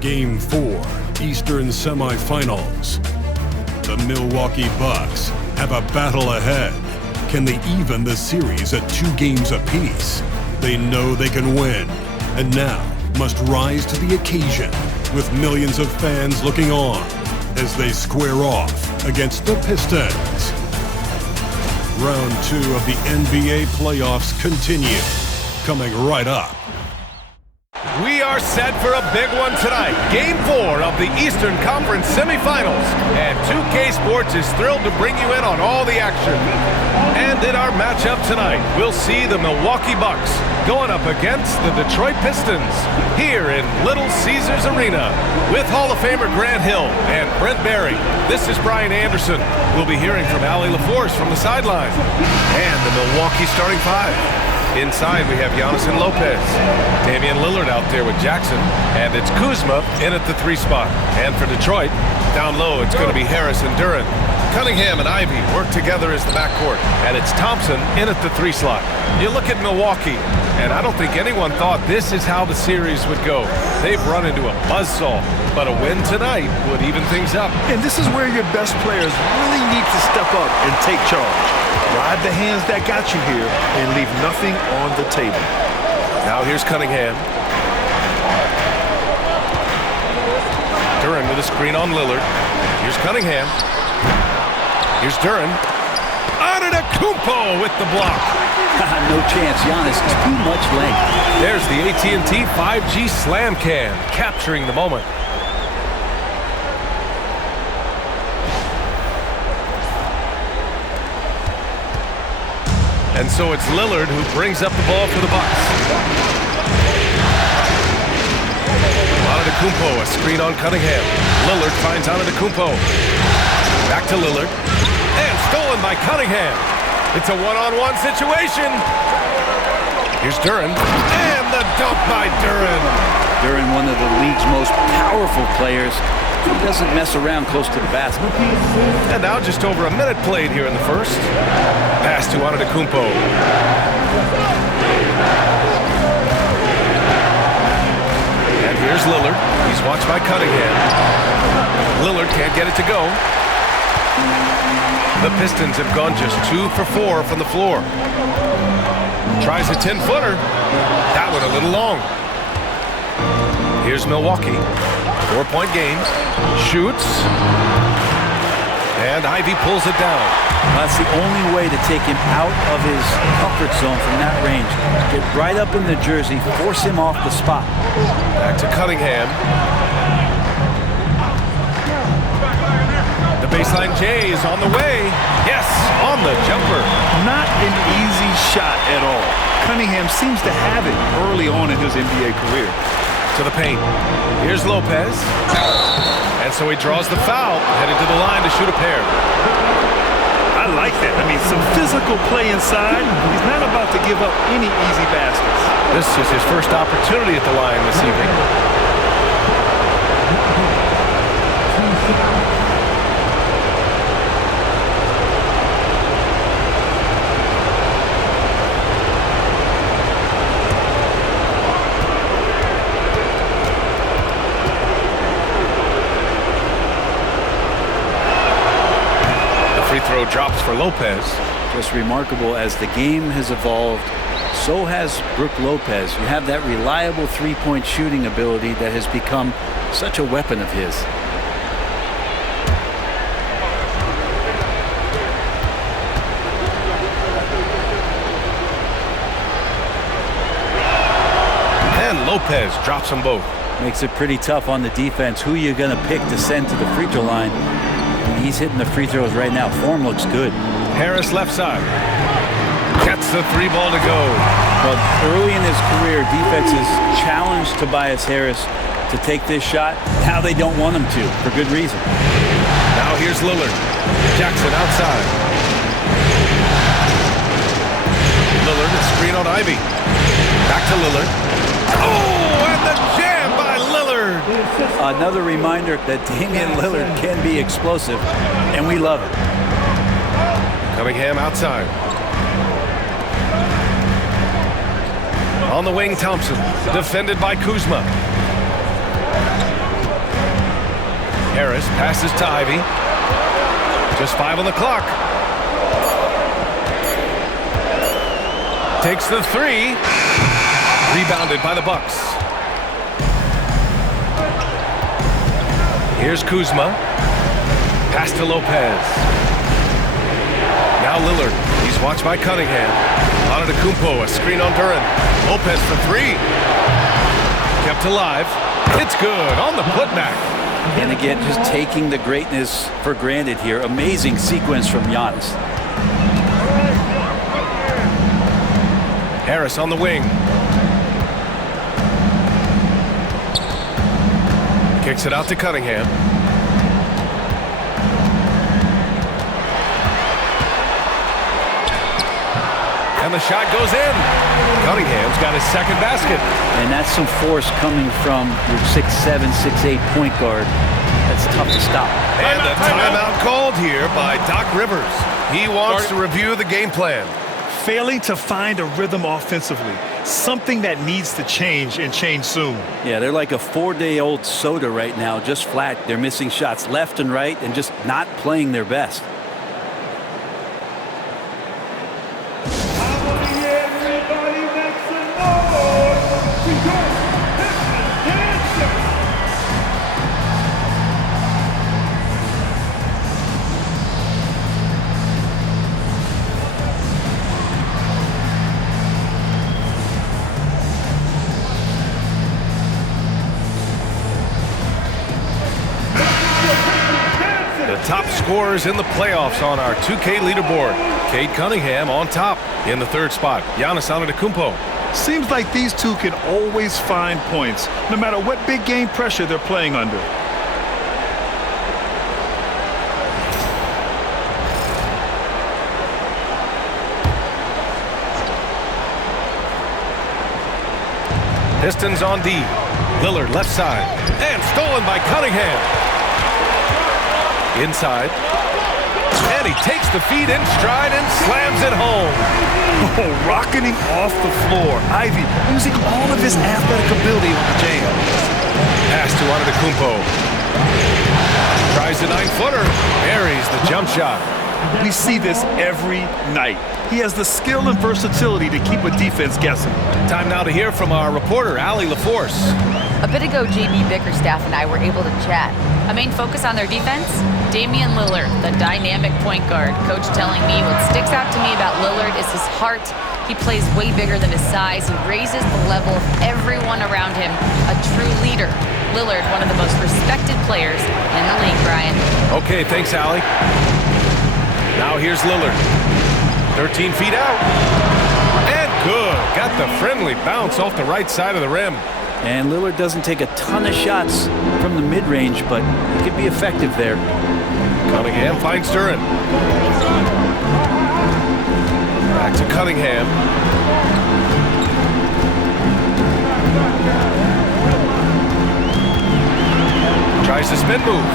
Game 4, Eastern Semifinals. The Milwaukee Bucks have a battle ahead. Can they even the series at 2 games apiece? They know they can win, and now must rise to the occasion with millions of fans looking on as they square off against the Pistons. Round 2 of the NBA playoffs continue, coming right up. We are set for a big one tonight. Game 4 of the Eastern Conference Semifinals. And 2K Sports is thrilled to bring you in on all the action. And in our matchup tonight, we'll see the Milwaukee Bucks going up against the Detroit Pistons here in Little Caesars Arena with Hall of Famer Grant Hill and Brent Barry. This is Brian Anderson. We'll be hearing from Allie LaForce from the sideline. And the Milwaukee starting 5. Inside, we have Giannis and Lopez. Damian Lillard out there with Jackson. And it's Kuzma in at the 3 spot. And for Detroit, down low, it's going to be Harris and Duren. Cunningham and Ivy work together as the backcourt. And it's Thompson in at the 3 slot. You look at Milwaukee, and I don't think anyone thought this is how the series would go. They've run into a buzzsaw, but a win tonight would even things up. And this is where your best players really need to step up and take charge. Ride the hands that got you here and leave nothing on the table. Now here's Cunningham. Duren with a screen on Lillard. Here's Cunningham. Here's Duren. Antetokounmpo with the block. No chance. Giannis, too much length. There's the AT&T 5G Slam Can, capturing the moment. And so it's Lillard who brings up the ball for the Bucks. Antetokounmpo, a screen on Cunningham. Lillard finds Antetokounmpo. Back to Lillard. And stolen by Cunningham. It's a one-on-one situation. Here's Duren. And the dunk by Duren. Duren, one of the league's most powerful players. He doesn't mess around close to the basket. And now just over a minute played here in the first. Pass to Antetokounmpo. And here's Lillard. He's watched by Cunningham. Lillard can't get it to go. The Pistons have gone just 2 for 4 from the floor. Tries a 10-footer. That one a little long. Here's Milwaukee. 4-point game. Shoots. And Ivy pulls it down. That's the only way to take him out of his comfort zone from that range. Get right up in the jersey, force him off the spot. Back to Cunningham. The baseline J is on the way. Yes, on the jumper. Not an easy shot at all. Cunningham seems to have it early on in his NBA career. To the paint. Here's Lopez. And so he draws the foul, headed to the line to shoot a pair. I like that. I mean, some physical play inside. He's not about to give up any easy baskets. This is his first opportunity at the line this evening. Free throw drops for Lopez. Just remarkable, as the game has evolved, so has Brook Lopez. You have that reliable 3-point shooting ability that has become such a weapon of his. And Lopez drops them both. Makes it pretty tough on the defense. Who you're going to pick to send to the free throw line. He's hitting the free throws right now. Form looks good. Harris left side. Gets the 3 ball to go. Well, early in his career, defenses challenged Tobias Harris to take this shot. Now they don't want him to, for good reason. Now here's Lillard. Jackson outside. Lillard, a screen on Ivy. Back to Lillard. Oh, and the jam by Lillard. Another reminder that Damian Lillard can be explosive, and we love it. Cunningham outside. On the wing, Thompson, defended by Kuzma. Harris passes to Ivy. Just 5 on the clock. Takes the 3. Rebounded by the Bucks. Here's Kuzma. Pass to Lopez. Now Lillard. He's watched by Cunningham. Antetokounmpo, a screen on Duran. Lopez for 3. Kept alive. It's good on the putback. And again, just taking the greatness for granted here. Amazing sequence from Giannis. Harris on the wing. Kicks it out to Cunningham. And the shot goes in. Cunningham's got his second basket. And that's some force coming from your 6'7", 6'8" point guard. That's tough to stop. And the timeout called here by Doc Rivers. He wants to review the game plan. Failing to find a rhythm offensively. Something that needs to change and change soon. Yeah, they're like a 4-day-old soda right now, just flat. They're missing shots left and right and just not playing their best. Top scorers in the playoffs on our 2K leaderboard. Cade Cunningham on top in the 3rd spot. Giannis Antetokounmpo. Seems like these two can always find points, no matter what big game pressure they're playing under. Pistons on D. Lillard left side. And stolen by Cunningham. Inside. And he takes the feed in stride and slams it home. Oh, rocketing off the floor. Ivy using all of his athletic ability on the jam. Pass to Antetokounmpo. Tries the 9-footer. Buries the jump shot. We see this every night. He has the skill and versatility to keep a defense guessing. Time now to hear from our reporter, Allie LaForce. A bit ago, JB Bickerstaff and I were able to chat. A main focus on their defense? Damian Lillard, the dynamic point guard. Coach telling me what sticks out to me about Lillard is his heart. He plays way bigger than his size. He raises the level of everyone around him. A true leader. Lillard, one of the most respected players in the league, Brian. Okay, thanks, Allie. Now here's Lillard. 13 feet out. And good. Got the friendly bounce off the right side of the rim. And Lillard doesn't take a ton of shots from the mid-range, but he can be effective there. Cunningham finds Duran. Back to Cunningham. Tries the spin move.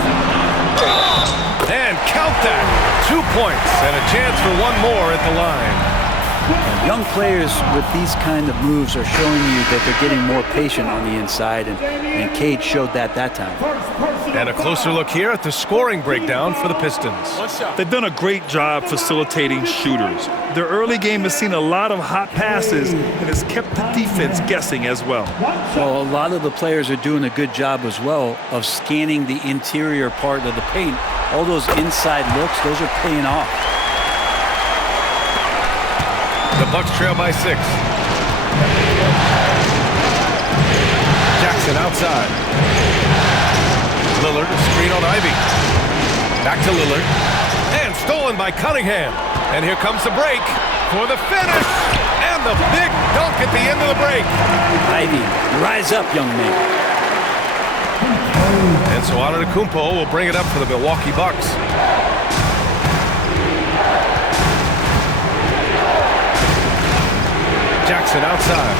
And count that. 2 points and a chance for one more at the line. And young players with these kind of moves are showing you that they're getting more patient on the inside, and Cade showed that time. And a closer look here at the scoring breakdown for the Pistons. They've done a great job facilitating shooters. Their early game has seen a lot of hot passes and has kept the defense guessing as well. Well, a lot of the players are doing a good job as well of scanning the interior part of the paint. All those inside looks, those are paying off. The Bucks trail by 6. Jackson outside. Lillard, a screen on Ivy. Back to Lillard. And stolen by Cunningham. And here comes the break for the finish. And the big dunk at the end of the break. Ivy, rise up, young man. And so Antetokounmpo will bring it up for the Milwaukee Bucks. Jackson outside.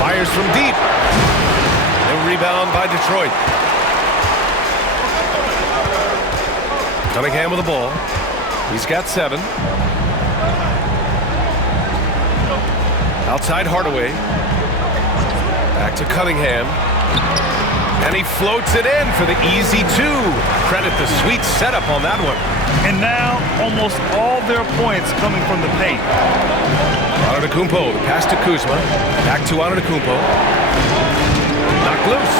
Fires from deep. And rebound by Detroit. Cunningham with the ball. He's got 7. Outside Hardaway. Back to Cunningham. And he floats it in for the easy two. Credit the sweet setup on that one. And now almost all their points coming from the paint. Antetokounmpo, the pass to Kuzma. Back to Antetokounmpo. Knocked loose.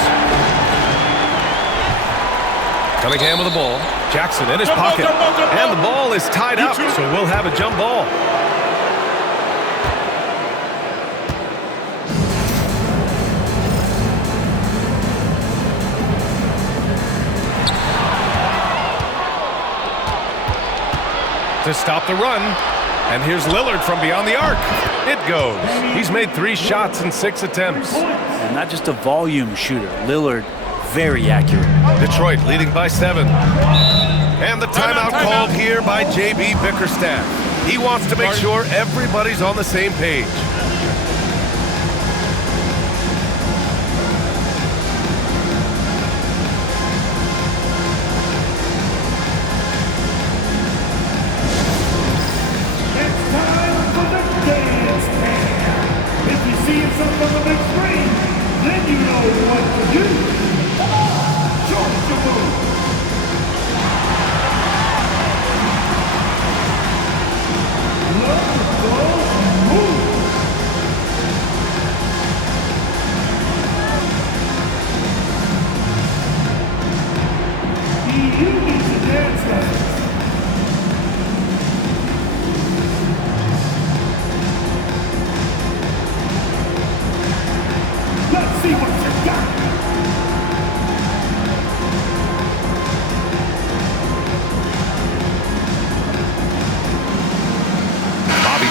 Cunningham with the ball. Jackson in his pocket. And the ball is tied up, so we'll have a jump ball. To stop the run. And here's Lillard from beyond the arc. It goes. He's made 3 shots in 6 attempts. And not just a volume shooter. Lillard, very accurate. Detroit leading by 7. And the timeout called here by JB Bickerstaff. He wants to make sure everybody's on the same page.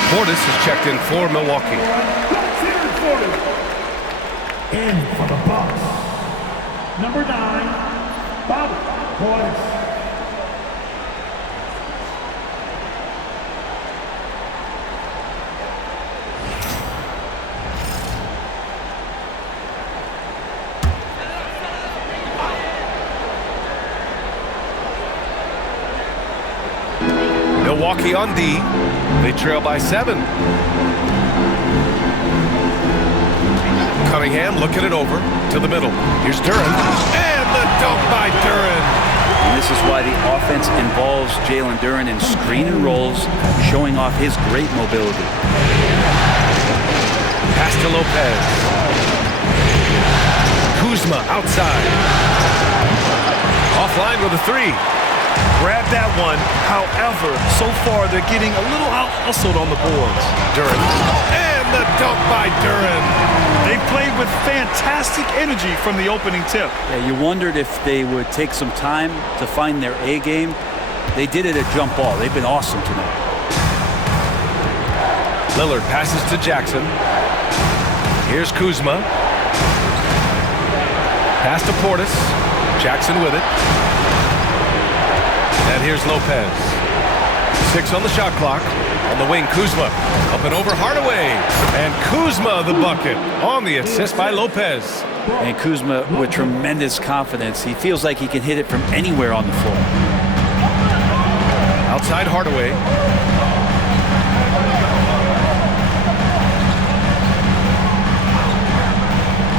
Portis is checked in for Milwaukee. In for the Bucks, number 9, Bobby Portis. Milwaukee on D. They trail by 7. Cunningham looking it over to the middle. Here's Duren. And the dunk by Duren. And this is why the offense involves Jalen Duren in screen and rolls, showing off his great mobility. Pass to Lopez. Kuzma outside. Offline with a 3. Grab that one. However, so far they're getting a little out-hustled on the boards. Duren. And the dunk by Duren. They played with fantastic energy from the opening tip. Yeah, you wondered if they would take some time to find their A game. They did it at jump ball. They've been awesome tonight. Lillard passes to Jackson. Here's Kuzma. Pass to Portis. Jackson with it. And here's Lopez. 6 on the shot clock. On the wing, Kuzma. Up and over Hardaway. And Kuzma the bucket on the assist by Lopez. And Kuzma with tremendous confidence. He feels like he can hit it from anywhere on the floor. Outside Hardaway.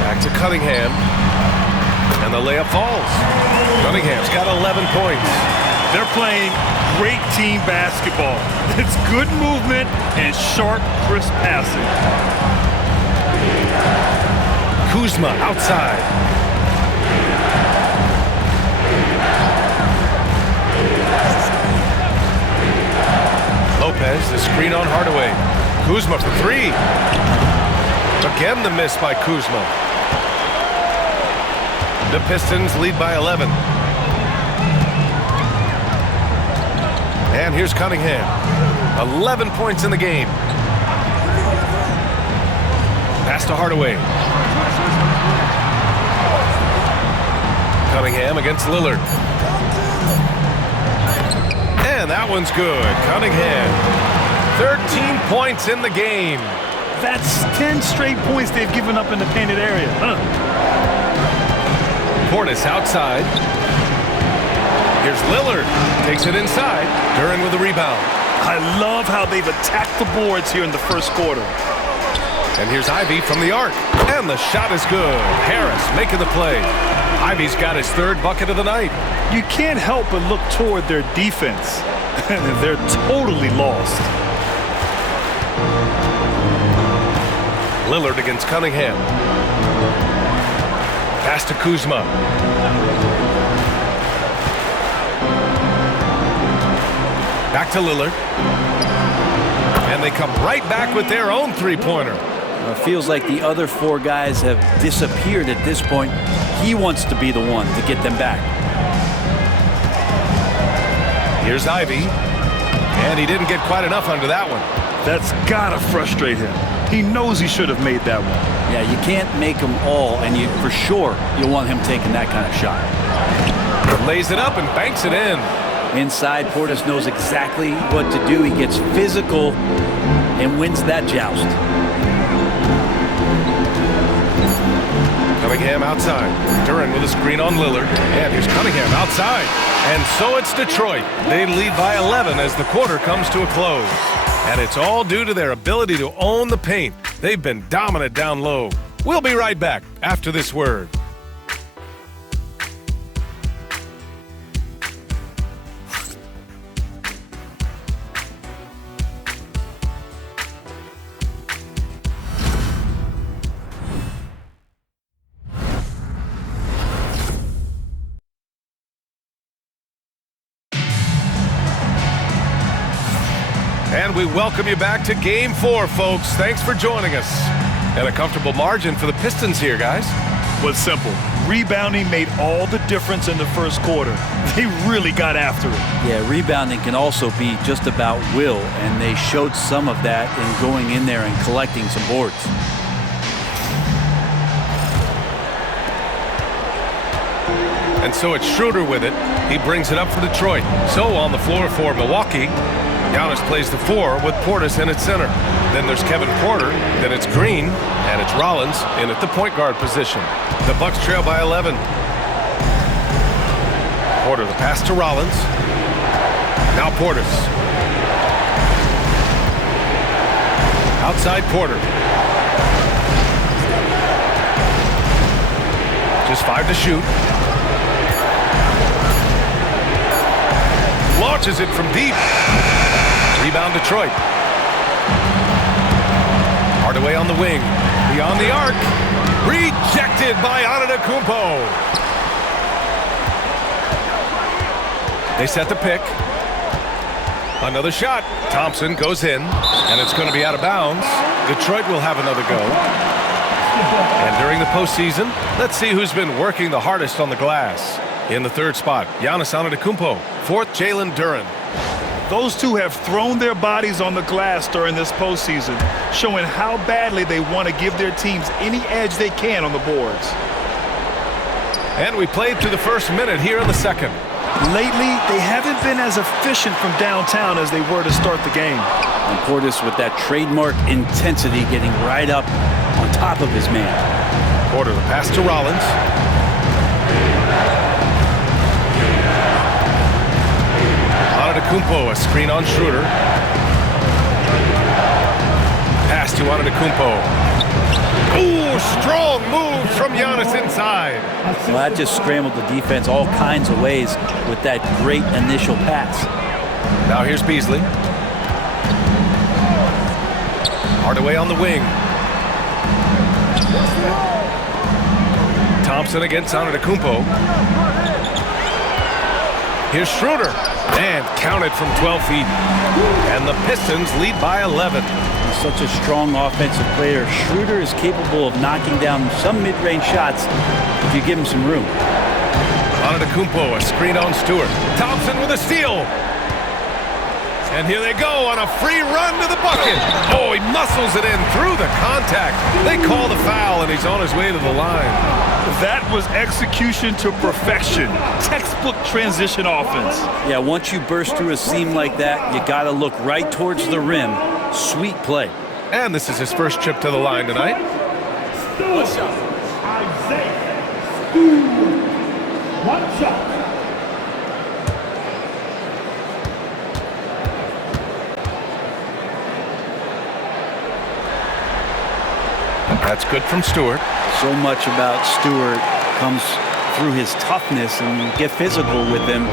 Back to Cunningham. And the layup falls. Cunningham's got 11 points. They're playing great team basketball. It's good movement and sharp, crisp passing. Kuzma outside. Lopez, the screen on Hardaway. Kuzma for 3. Again the miss by Kuzma. The Pistons lead by 11. And here's Cunningham. 11 points in the game. Pass to Hardaway. Cunningham against Lillard. And that one's good. Cunningham. 13 points in the game. That's 10 straight points they've given up in the painted area. Portis outside. Here's Lillard. Takes it inside. Duren with the rebound. I love how they've attacked the boards here in the first quarter. And here's Ivy from the arc. And the shot is good. Harris making the play. Ivy's got his third bucket of the night. You can't help but look toward their defense. They're totally lost. Lillard against Cunningham. Pass to Kuzma. Back to Lillard. And they come right back with their own three-pointer. It feels like the other four guys have disappeared at this point. He wants to be the one to get them back. Here's Ivy. And he didn't get quite enough under that one. That's gotta frustrate him. He knows he should have made that one. Yeah, you can't make them all, and for sure you'll want him taking that kind of shot. Lays it up and banks it in. Inside, Portis knows exactly what to do. He gets physical and wins that joust. Cunningham outside. Duran with a screen on Lillard. And here's Cunningham outside. And so it's Detroit. They lead by 11 as the quarter comes to a close. And it's all due to their ability to own the paint. They've been dominant down low. We'll be right back after this word. And we welcome you back to Game 4, folks. Thanks for joining us. And a comfortable margin for the Pistons here, guys. Was simple. Rebounding made all the difference in the first quarter. They really got after it. Yeah, rebounding can also be just about will, and they showed some of that in going in there and collecting some boards. And so it's Schroeder with it. He brings it up for Detroit. So on the floor for Milwaukee, Giannis plays the 4 with Portis in at center. Then there's Kevin Porter, then it's Green, and it's Rollins in at the point guard position. The Bucks trail by 11. Porter the pass to Rollins. Now Portis. Outside Porter. Just 5 to shoot. Launches it from deep. Rebound Detroit. Hardaway on the wing. Beyond the arc. Rejected by Antetokounmpo. They set the pick. Another shot. Thompson goes in. And it's going to be out of bounds. Detroit will have another go. And during the postseason, let's see who's been working the hardest on the glass. In the third spot, Giannis Antetokounmpo. Fourth, Jalen Duren. Those two have thrown their bodies on the glass during this postseason, showing how badly they want to give their teams any edge they can on the boards. And we played through the first minute here in the second. Lately, they haven't been as efficient from downtown as they were to start the game. And Portis with that trademark intensity, getting right up on top of his man. Porter the pass to Rollins. Antetokounmpo, a screen on Schroeder. Pass to Antetokounmpo. Ooh, strong move from Giannis inside. Well, that just scrambled the defense all kinds of ways with that great initial pass. Now here's Beasley. Hardaway on the wing. Thompson against Antetokounmpo. Here's Schroeder. And counted from 12 feet. And the Pistons lead by 11. He's such a strong offensive player. Schroeder is capable of knocking down some mid-range shots if you give him some room. Antetokounmpo, a screen on Stewart. Thompson with a steal. And here they go on a free run to the bucket. Oh, he muscles it in through the contact. They call the foul, and he's on his way to the line. That was execution to perfection. Textbook transition offense. Yeah, once you burst through a seam like that, you got to look right towards the rim. Sweet play. And this is his first trip to the line tonight. Isaiah Stewart. One shot. That's good from Stewart. So much about Stewart comes through his toughness, and you get physical with him.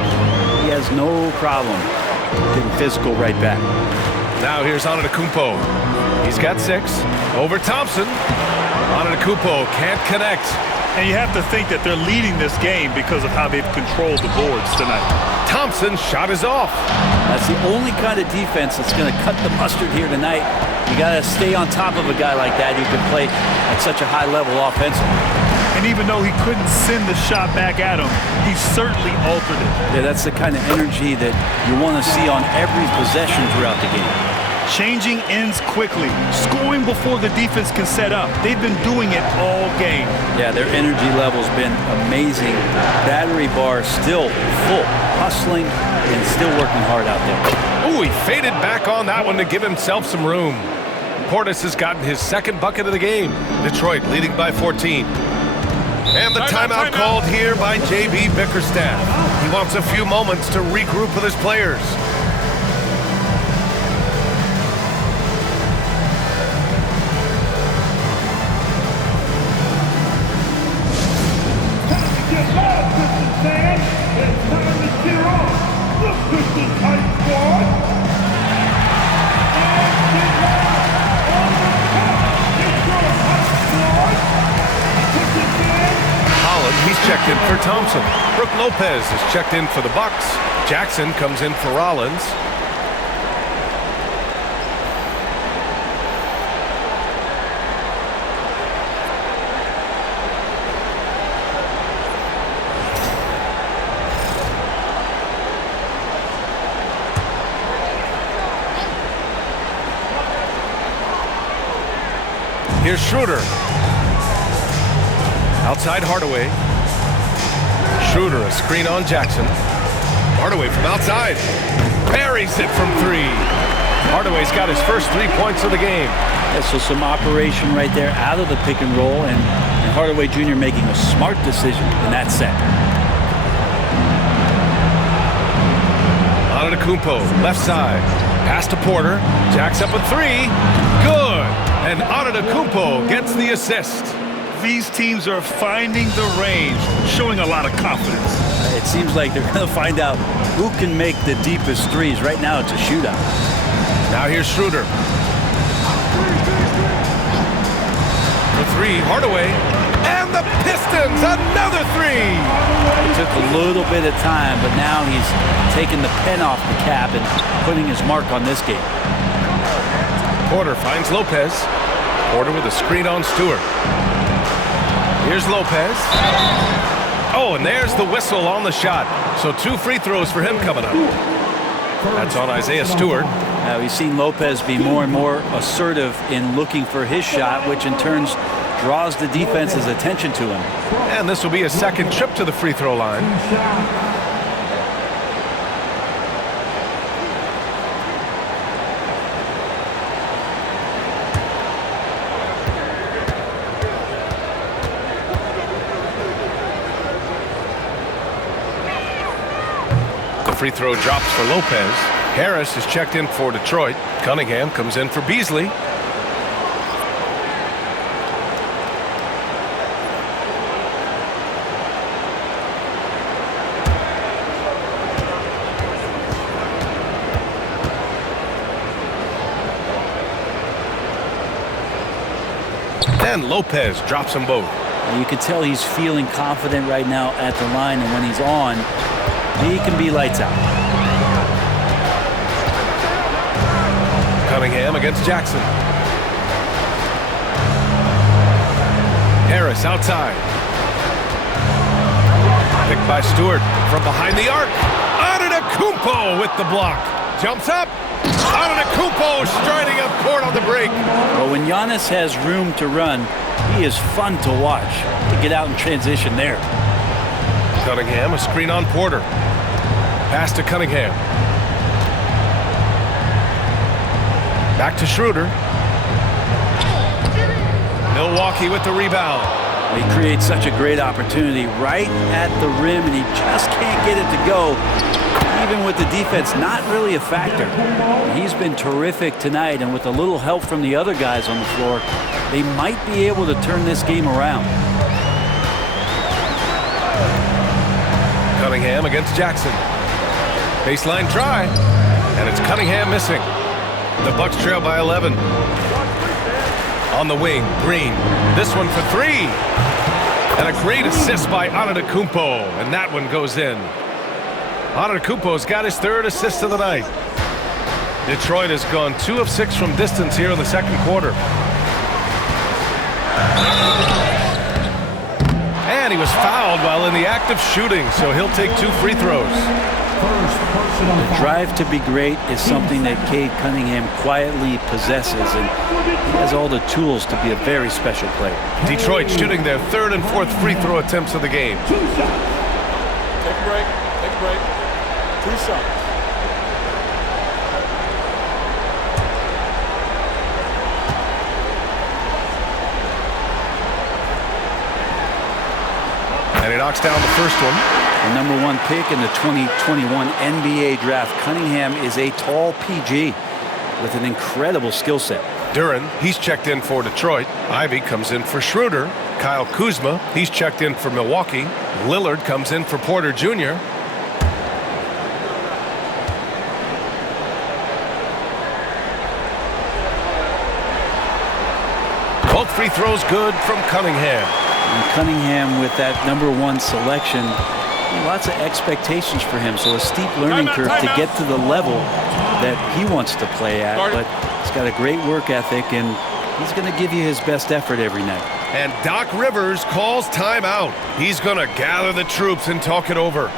He has no problem getting physical right back. Now here's Antetokounmpo. He's got 6. Over Thompson. Antetokounmpo can't connect. And you have to think that they're leading this game because of how they've controlled the boards tonight. Thompson's shot is off. That's the only kind of defense that's going to cut the mustard here tonight. You got to stay on top of a guy like that who can play at such a high level offensively. And even though he couldn't send the shot back at him, he certainly altered it. Yeah, that's the kind of energy that you want to see on every possession throughout the game. Changing ends quickly, scoring before the defense can set up. They've been doing it all game. Yeah, their energy level's been amazing. Battery bar still full, hustling and still working hard out there. Ooh, he faded back on that one to give himself some room. Portis has gotten his 2nd bucket of the game. Detroit leading by 14. And the timeout called here by J.B. Bickerstaff. He wants a few moments to regroup with his players. Get loud, Pistons fans. It's time to cheer on the Pistons Hype Squad. And get loud on the top. It's your Hype Squad. Pistons fans. Holland, he's checked in for Thompson. Brook Lopez is checked in for the Bucks. Jackson comes in for Rollins. Here's Schroeder. Outside Hardaway. Schroeder, a screen on Jackson. Hardaway from outside. Buries it from 3. Hardaway's got his first 3 points of the game. Yeah, so some operation right there out of the pick and roll, and Hardaway Jr. making a smart decision in that set. Antetokounmpo, left side. Pass to Porter. Jacks up a 3. Good. And Antetokounmpo gets the assist. These teams are finding the range, showing a lot of confidence. It seems like they're going to find out who can make the deepest threes. Right now, it's a shootout. Now here's Schroeder. The 3, Hardaway. And the Pistons, another 3. It took a little bit of time, but now he's taking the pen off the cap and putting his mark on this game. Porter finds Lopez. Porter with a screen on Stewart. Here's Lopez. Oh, and there's the whistle on the shot. So 2 free throws for him coming up. That's on Isaiah Stewart. We've seen Lopez be more and more assertive in looking for his shot, which in turn draws the defense's attention to him. And this will be a 2nd trip to the free throw line. Free throw drops for Lopez. Harris is checked in for Detroit. Cunningham comes in for Beasley. And Lopez drops them both. You can tell he's feeling confident right now at the line, and when he's on, he can be lights out. Cunningham against Jackson. Harris outside. Picked by Stewart from behind the arc. Antetokounmpo with the block. Jumps up. Antetokounmpo striding up court on the break. Well, when Giannis has room to run, he is fun to watch. To get out in transition there. Cunningham, a screen on Porter. Pass to Cunningham. Back to Schroeder. Milwaukee with the rebound. He creates such a great opportunity right at the rim, and he just can't get it to go. Even with the defense not really a factor, he's been terrific tonight, and with a little help from the other guys on the floor, they might be able to turn this game around. Cunningham against Jackson. Baseline try, and it's Cunningham missing. The Bucks trail by 11. On the wing, Green. This one for three. And a great assist by Antetokounmpo, and that one goes in. Antetokounmpo's got his third assist of the night. Detroit has gone 2 of 6 from distance here in the second quarter. And he was fouled while in the act of shooting, so he'll take 2 free throws. The drive to be great is something that Cade Cunningham quietly possesses, and he has all the tools to be a very special player. Detroit shooting their 3rd and 4th free throw attempts of the game. Take a break. Take a break. 2 shots. And he knocks down the first one. The number 1 pick in the 2021 NBA draft, Cunningham is a tall PG with an incredible skill set. Duren, he's checked in for Detroit. Ivy comes in for Schroeder. Kyle Kuzma, he's checked in for Milwaukee. Lillard comes in for Porter Jr. Both free throws good from Cunningham. And Cunningham with that number 1 selection, lots of expectations for him, so a steep learning curve to get to the level that he wants to play at, but he's got a great work ethic, and he's going to give you his best effort every night. And Doc Rivers calls timeout. He's going to gather the troops and talk it over.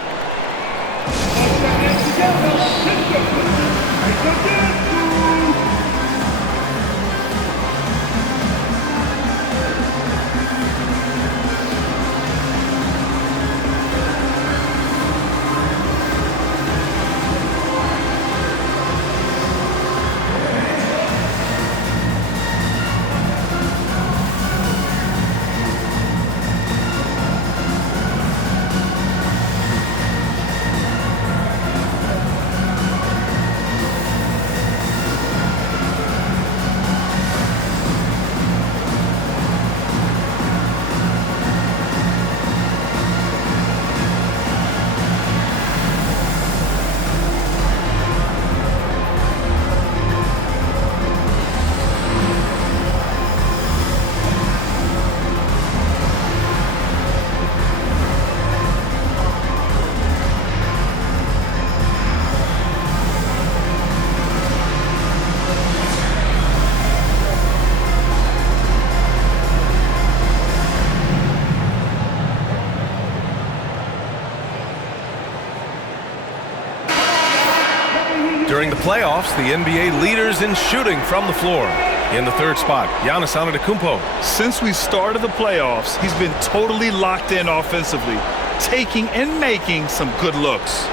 During the playoffs, the NBA leaders in shooting from the floor. In the 3rd spot, Giannis Antetokounmpo. Since we started the playoffs, he's been totally locked in offensively, taking and making some good looks.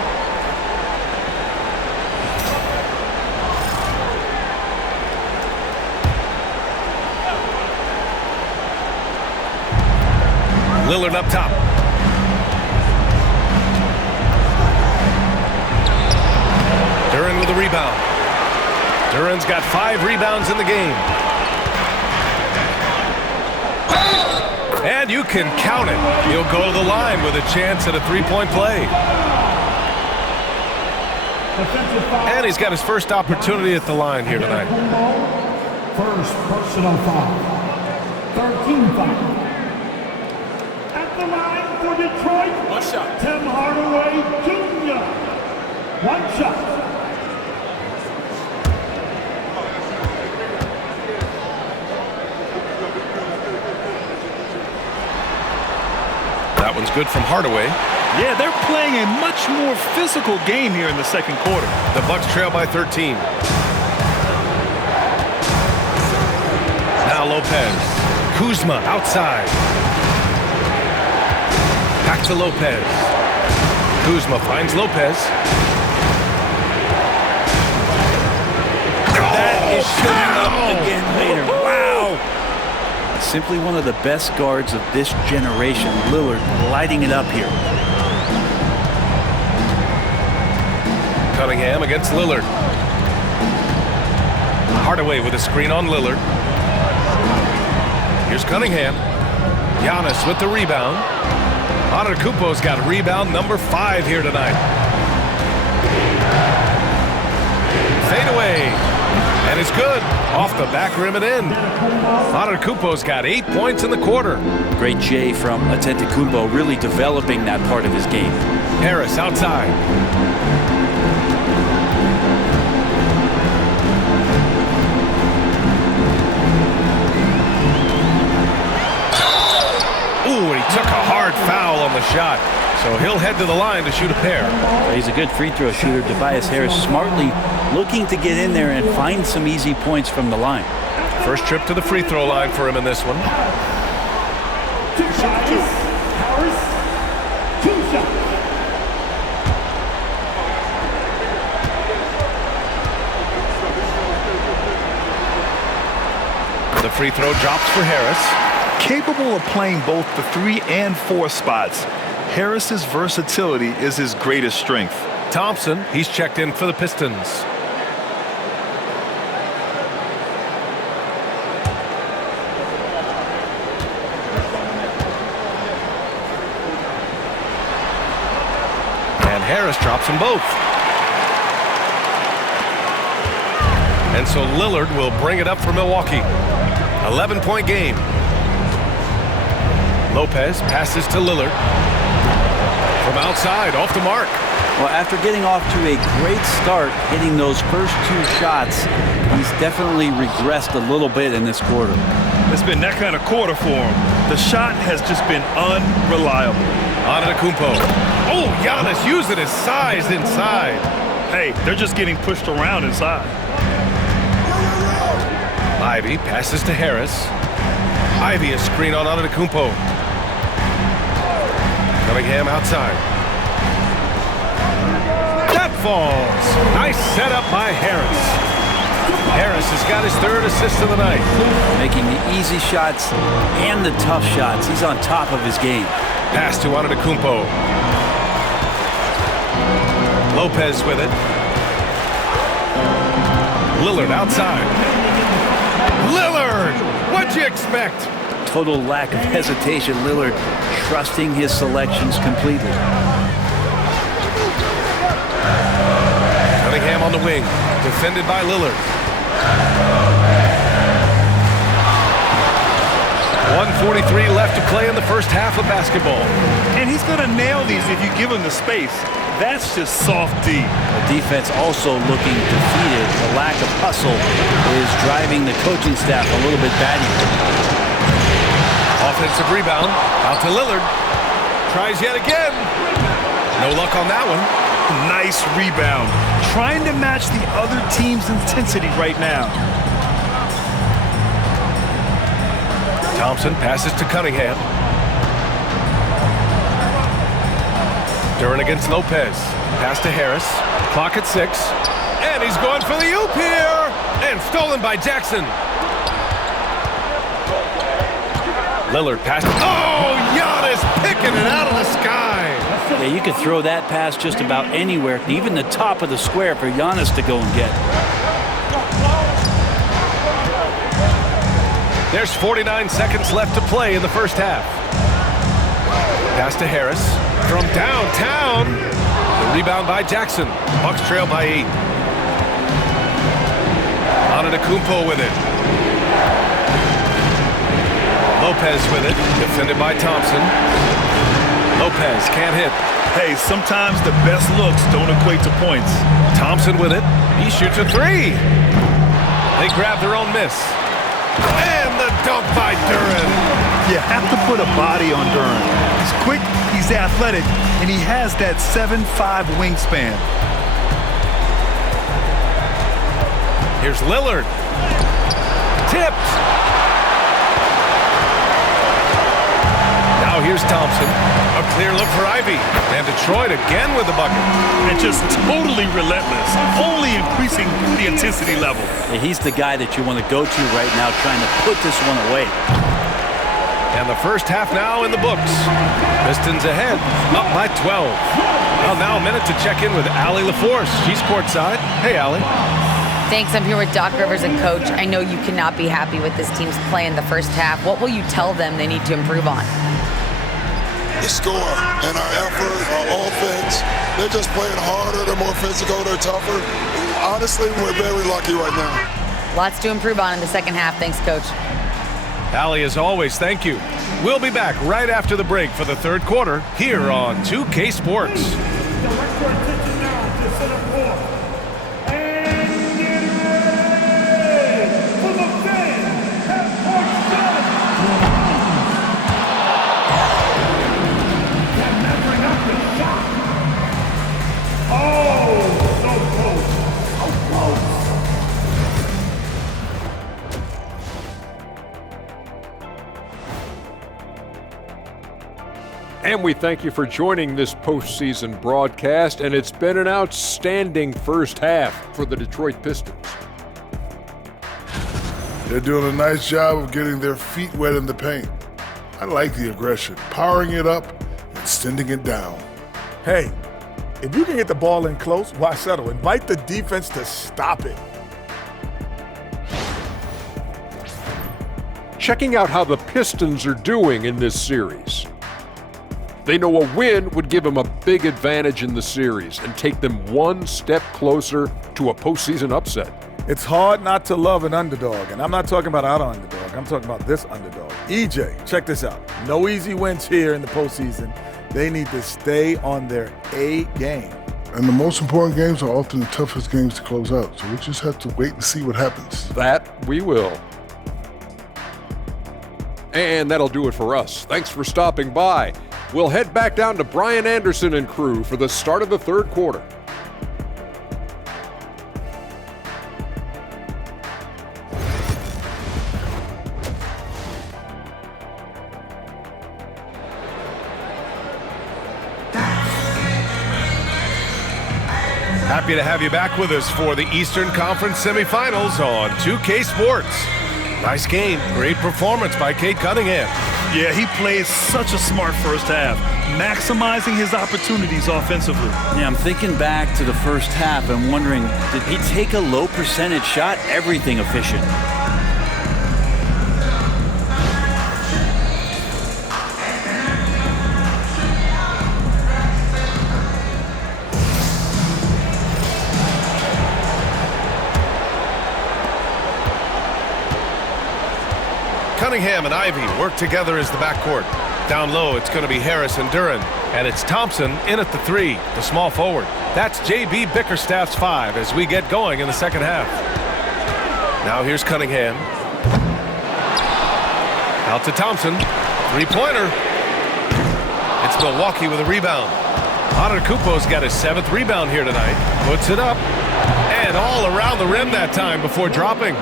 Lillard up top. Duren with a rebound. Duren's got 5 rebounds in the game. And you can count it. He'll go to the line with a chance at a 3-point play. And he's got his first opportunity at the line here tonight. First personal foul. 13 foul. At the line for Detroit, 1 shot. Tim Hardaway Jr. 1 shot. That one's good from Hardaway. Yeah, they're playing a much more physical game here in the second quarter. The Bucks trail by 13. Now Lopez. Kuzma outside. Back to Lopez. Kuzma finds Lopez. That is showing up again later. Wow. Simply one of the best guards of this generation. Lillard lighting it up here. Cunningham against Lillard. Hardaway with a screen on Lillard. Here's Cunningham. Giannis with the rebound. Antetokounmpo's got rebound number 5 here tonight. Fade away. And it's good. Off the back rim and in. Antetokounmpo's got 8 points in the quarter. Great J from Antetokounmpo, really developing that part of his game. Harris outside. Ooh, and he took a hard foul on the shot. So he'll head to the line to shoot a pair. He's a good free throw shooter. Tobias Harris smartly looking to get in there and find some easy points from the line. First trip to the free throw line for him in this one. 2 shots. Harris, 2 shots. The free throw drops for Harris. Capable of playing both the 3 and 4 spots, Harris's versatility is his greatest strength. Thompson, he's checked in for the Pistons. And Harris drops them both. And so Lillard will bring it up for Milwaukee. 11-point game. Lopez passes to Lillard. From outside, off the mark. Well, after getting off to a great start, hitting those first 2 shots, he's definitely regressed a little bit in this quarter. It's been that kind of quarter for him. The shot has just been unreliable. Antetokounmpo. Oh, Giannis using his size inside. Hey, they're just getting pushed around inside. Ivy passes to Harris. Ivy a screen on Antetokounmpo. Cunningham outside. That falls. Nice setup by Harris. Harris has got his 3rd assist of the night. Making the easy shots and the tough shots. He's on top of his game. Pass to Antetokounmpo. Lopez with it. Lillard outside. Lillard! What'd you expect? Total lack of hesitation. Lillard trusting his selections completely. Cunningham on the wing. Defended by Lillard. 1:43 left to play in the first half of basketball. And he's going to nail these if you give him the space. That's just soft D. The defense also looking defeated. The lack of hustle is driving the coaching staff a little bit batty. Offensive rebound. Out to Lillard. Tries yet again. No luck on that one. Nice rebound. Trying to match the other team's intensity right now. Thompson passes to Cunningham. Duran against Lopez. Pass to Harris. Clock at 6. And he's going for the oop here. And stolen by Jackson. Lillard passed. Oh, Giannis picking it out of the sky. Yeah, you could throw that pass just about anywhere, even the top of the square for Giannis to go and get. There's 49 seconds left to play in the first half. Pass to Harris from downtown. The rebound by Jackson. Bucks trail by 8. Antetokounmpo with it. Lopez with it. Defended by Thompson. Lopez can't hit. Hey, sometimes the best looks don't equate to points. Thompson with it. He shoots a 3. They grab their own miss. And the dunk by Duran. You have to put a body on Duran. He's quick, he's athletic, and he has that 7'5" wingspan. Here's Lillard. Tipped. Now here's Thompson. A clear look for Ivy. And Detroit again with the bucket. And just totally relentless, only increasing the intensity level. Yeah, he's the guy that you want to go to right now trying to put this one away. And And the first half now in the books. Pistons ahead, up by 12. Well, now a minute to check in with Allie LaForce. She's courtside. Hey, Allie. Thanks. I'm here with Doc Rivers and Coach. I know you cannot be happy with this team's play in the first half. What will you tell them they need to improve on? The score and our effort, our offense. They're just playing harder. They're more physical. They're tougher. Honestly, we're very lucky right now. Lots to improve on in the second half. Thanks, Coach. Allie, as always, thank you. We'll be back right after the break for the third quarter here on 2K Sports. Direct your attention now to center court. And get ready for the fans at court seven. Can that bring up the shot? Oh, so close. So close. And we thank you for joining this postseason broadcast, and it's been an outstanding first half for the Detroit Pistons. They're doing a nice job of getting their feet wet in the paint. I like the aggression, powering it up and sending it down. Hey, if you can get the ball in close, why settle? Invite the defense to stop it. Checking out how the Pistons are doing in this series. They know a win would give them a big advantage in the series and take them one step closer to a postseason upset. It's hard not to love an underdog, and I'm not talking about our underdog. I'm talking about this underdog. EJ, check this out. No easy wins here in the postseason. They need to stay on their A game. And the most important games are often the toughest games to close out, so we just have to wait and see what happens. That we will. And that'll do it for us. Thanks for stopping by. We'll head back down to Brian Anderson and crew for the start of the third quarter. Happy to have you back with us for the Eastern Conference Semifinals on 2K Sports. Nice game, great performance by Cade Cunningham. Yeah, he played such a smart first half, maximizing his opportunities offensively. Yeah, I'm thinking back to the first half and wondering, did he take a low percentage shot? Everything efficient. Cunningham and Ivy work together as the backcourt. Down low, it's going to be Harris and Duran. And it's Thompson in at the three, the small forward. That's J.B. Bickerstaff's 5 as we get going in the second half. Now here's Cunningham. Out to Thompson. Three-pointer. It's Milwaukee with a rebound. Antetokounmpo's got his 7th rebound here tonight. Puts it up. And all around the rim that time before dropping.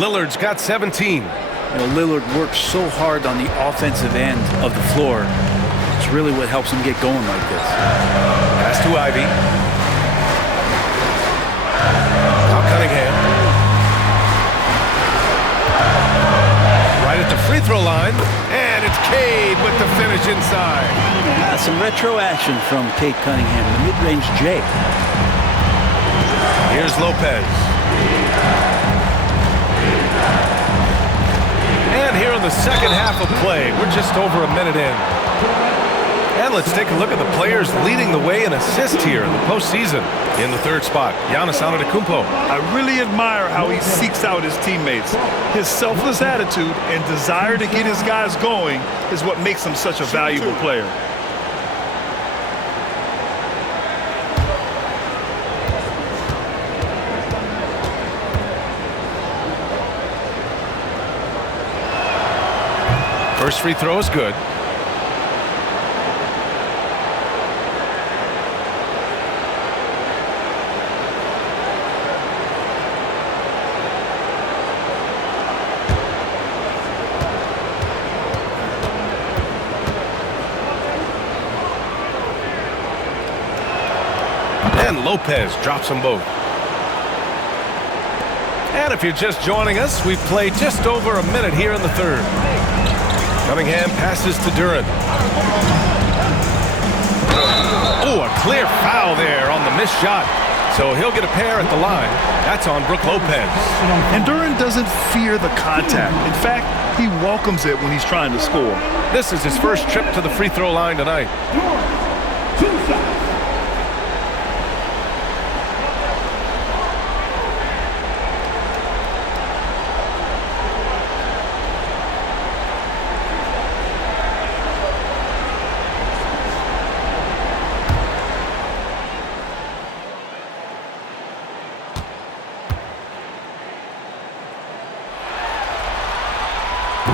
Lillard's got 17. You know, Lillard works so hard on the offensive end of the floor. It's really what helps him get going like this. Pass to Ivy. Now Cunningham. Right at the free throw line. And it's Cade with the finish inside. Some retro action from Cade Cunningham, the mid-range J. Here's Lopez. And here in the second half of play, we're just over a minute in. And let's take a look at the players leading the way in assists here in the postseason. In the third spot, Giannis Antetokounmpo. I really admire how he seeks out his teammates. His selfless attitude and desire to get his guys going is what makes him such a valuable player. First free throw is good. And Lopez drops them both. And if you're just joining us, we've played just over a minute here in the third. Cunningham passes to Duren. Oh, a clear foul there on the missed shot. So he'll get a pair at the line. That's on Brook Lopez. And Duren doesn't fear the contact. In fact, he welcomes it when he's trying to score. This is his first trip to the free throw line tonight.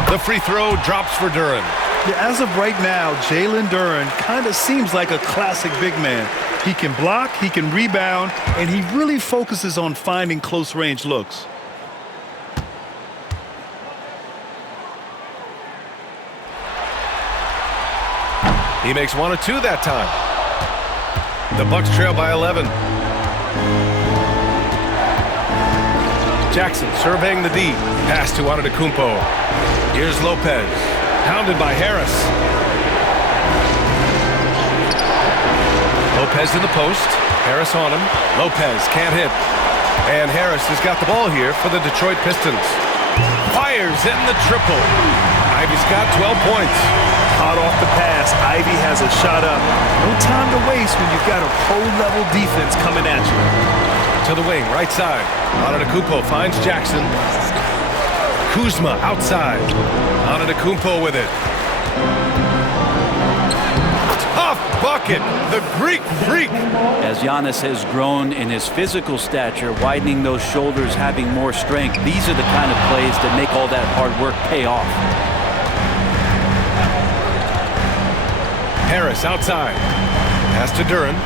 The free throw drops for Duren. Yeah, as of right now, Jalen Duren kind of seems like a classic big man. He can block, he can rebound, and he really focuses on finding close-range looks. He makes 1 of 2 that time. The Bucks trail by 11. Jackson surveying the D. Pass to Antetokounmpo. Here's Lopez. Pounded by Harris. Lopez in the post. Harris on him. Lopez can't hit. And Harris has got the ball here for the Detroit Pistons. Fires in the triple. Ivy's got 12 points. Hot off the pass, Ivy has a shot up. No time to waste when you've got a pro-level defense coming at you. To the wing, right side. Antetokounmpo finds Jackson. Kuzma outside. Antetokounmpo with it. Tough bucket. The Greek freak. As Giannis has grown in his physical stature, widening those shoulders, having more strength, these are the kind of plays that make all that hard work pay off. Harris outside. Pass to Duren.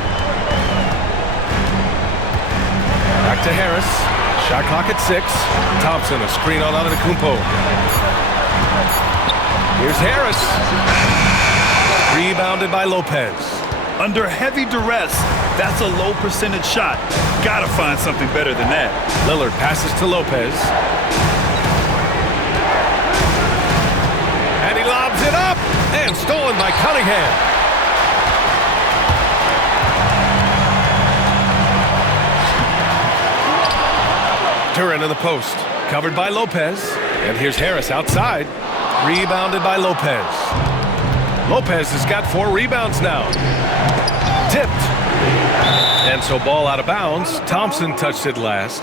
Back to Harris. Shot clock at 6. Thompson, a screen on Antetokounmpo. Here's Harris. Rebounded by Lopez. Under heavy duress, that's a low percentage shot. Gotta find something better than that. Lillard passes to Lopez. And he lobs it up. And stolen by Cunningham. Duren in the post, covered by Lopez. And here's Harris outside, rebounded by Lopez. Lopez has got 4 rebounds now. Tipped. And so ball out of bounds. Thompson touched it last.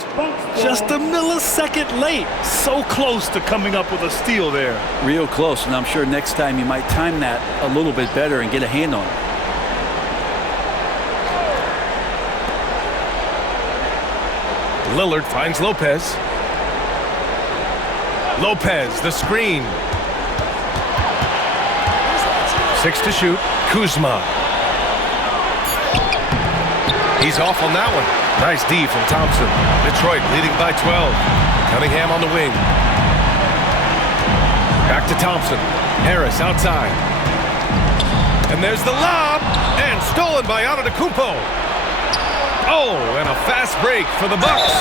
Just a millisecond late. So close to coming up with a steal there. Real close, and I'm sure next time you might time that a little bit better and get a hand on it. Lillard finds Lopez. Lopez, the screen. 6 to shoot. Kuzma. He's off on that one. Nice D from Thompson. Detroit leading by 12. Cunningham on the wing. Back to Thompson. Harris outside. And there's the lob. And stolen by Antetokounmpo. Oh, and a fast break for the Bucks.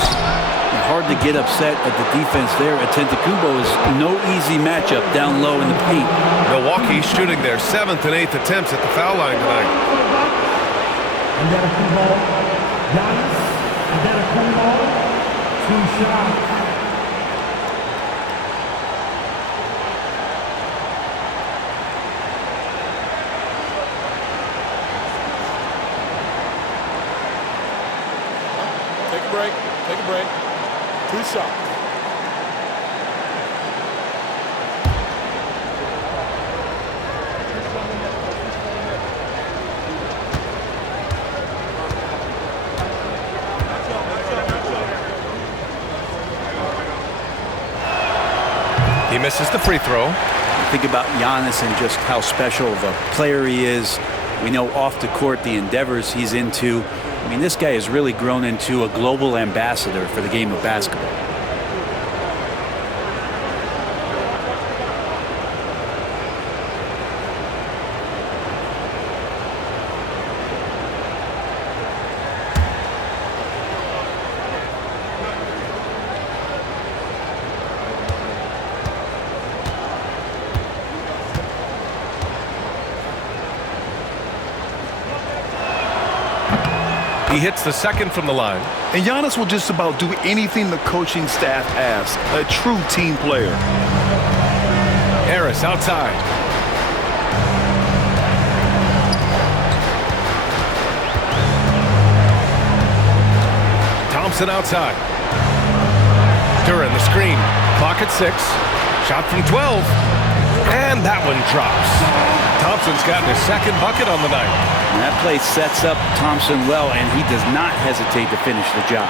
Hard to get upset at the defense there. Antetokounmpo is no easy matchup down low in the paint. Milwaukee shooting their 7th and 8th attempts at the foul line tonight. Antetokounmpo, Giannis, Antetokounmpo, 2 shots. Take a break. Take a break. 2 shots. He misses the free throw. Think about Giannis and just how special of a player he is. We know off the court the endeavors he's into. I mean, this guy has really grown into a global ambassador for the game of basketball. He hits the second from the line. And Giannis will just about do anything the coaching staff asks. A true team player. Harris outside. Thompson outside. Duran the screen. Clock at 6. Shot from 12. And that one drops. Thompson's gotten his second bucket on the night. And that play sets up Thompson well, and he does not hesitate to finish the job.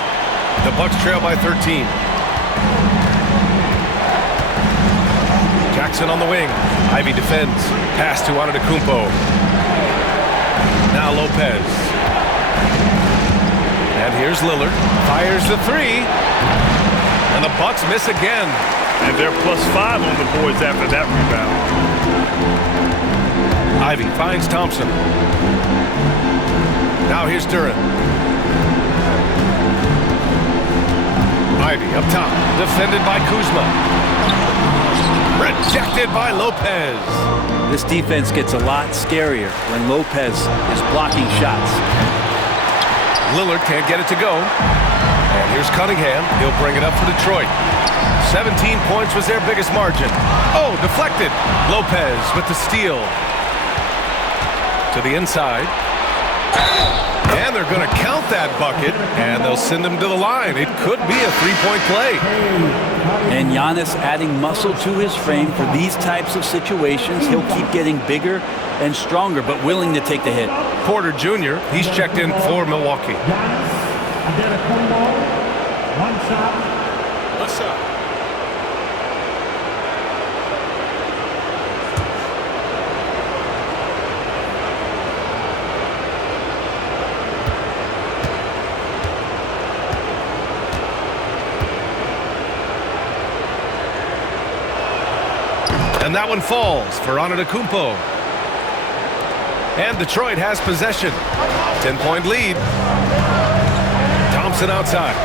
The Bucks trail by 13. Jackson on the wing. Ivy defends. Pass to Antetokounmpo. Now Lopez. And here's Lillard. Fires the three. And the Bucks miss again. And they're +5 on the boards after that rebound. Ivy finds Thompson. Now here's Duran. Ivy up top. Defended by Kuzma. Rejected by Lopez. This defense gets a lot scarier when Lopez is blocking shots. Lillard can't get it to go. And here's Cunningham. He'll bring it up for Detroit. 17 points was their biggest margin. Oh, deflected. Lopez with the steal. To the inside. And they're going to count that bucket, and they'll send him to the line. It could be a three-point play. And Giannis adding muscle to his frame for these types of situations. He'll keep getting bigger and stronger, but willing to take the hit. Porter Jr., he's checked in for Milwaukee. One shot. What's up? And that one falls for Antetokounmpo. And Detroit has possession. 10-point lead. Thompson outside.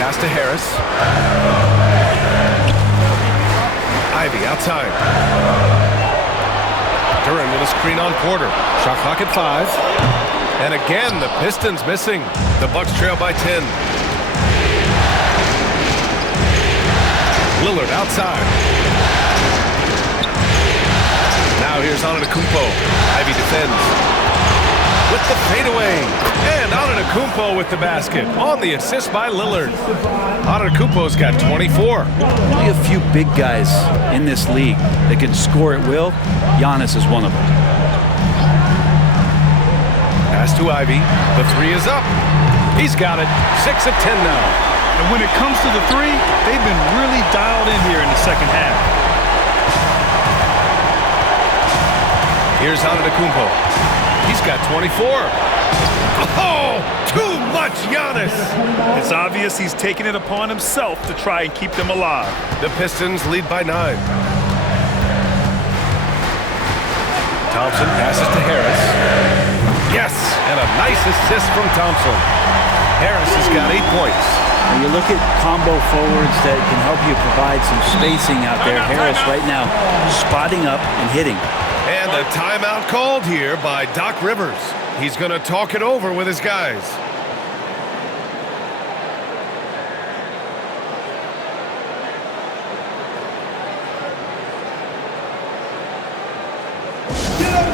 Pass to Harris. Ivy outside. Duran with a screen on Porter. Shot clock at 5. And again, the Pistons missing. The Bucks trail by 10. Lillard outside. Now here's Antetokounmpo. Ivy defends. With the fadeaway. And Antetokounmpo with the basket. On the assist by Lillard. Antetokounmpo's got 24. Only a few big guys in this league that can score at will. Giannis is one of them. Pass to Ivy. The three is up. He's got it. 6 of 10 now. And when it comes to the three, they've been really dialed in here in the second half. Here's Antetokounmpo. He's got 24. Oh, too much Giannis. It's obvious he's taking it upon himself to try and keep them alive. The Pistons lead by 9. Thompson passes to Harris. Yes, and a nice assist from Thompson. Harris has got 8 points. When you look at combo forwards that can help you provide some spacing out there, Harris right now spotting up and hitting. And a timeout called here by Doc Rivers. He's going to talk it over with his guys. Get up,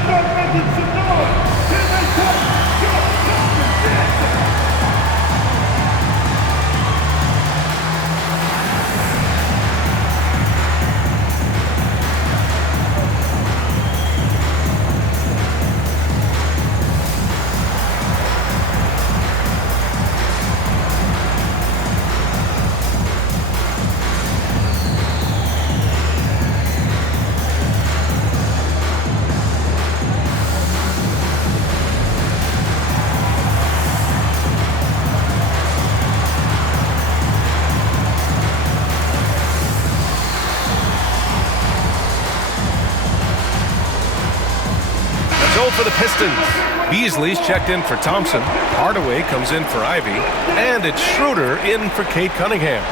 start making some noise. Here they come. For the Pistons. Beasley's checked in for Thompson. Hardaway comes in for Ivy. And it's Schroeder in for Kate Cunningham.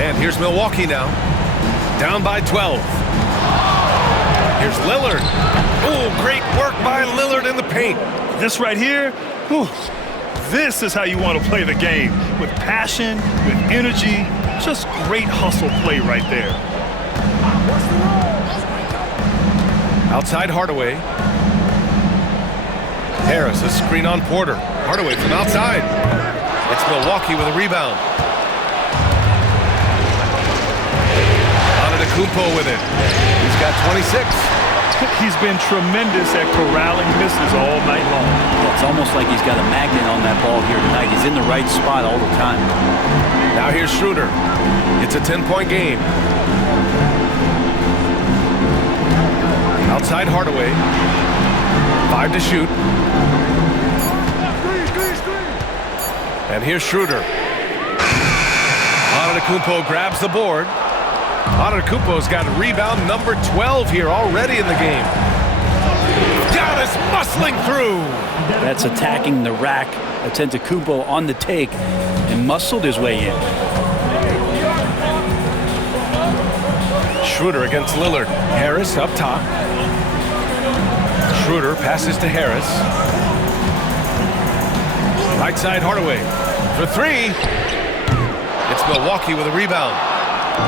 And here's Milwaukee now. Down by 12. Here's Lillard. Oh, great work by Lillard in the paint. This right here, whew, this is how you want to play the game. With passion, with energy, just great hustle play right there. Outside Hardaway. Harris, a screen on Porter. Hardaway from outside. It's Milwaukee with a rebound. Antetokounmpo with it. He's got 26. He's been tremendous at corralling misses all night long. It's almost like he's got a magnet on that ball here tonight. He's in the right spot all the time. Now here's Schroeder. It's a 10-point game. Outside Hardaway. 5 to shoot. And here's Schroeder. Antetokounmpo grabs the board. Antetokounmpo's got rebound number 12 here already in the game. Giannis muscling through. That's attacking the rack. Antetokounmpo on the take and muscled his way in. Schroeder against Lillard. Harris up top. Schroeder passes to Harris. Right side Hardaway for 3. It's Milwaukee with a rebound.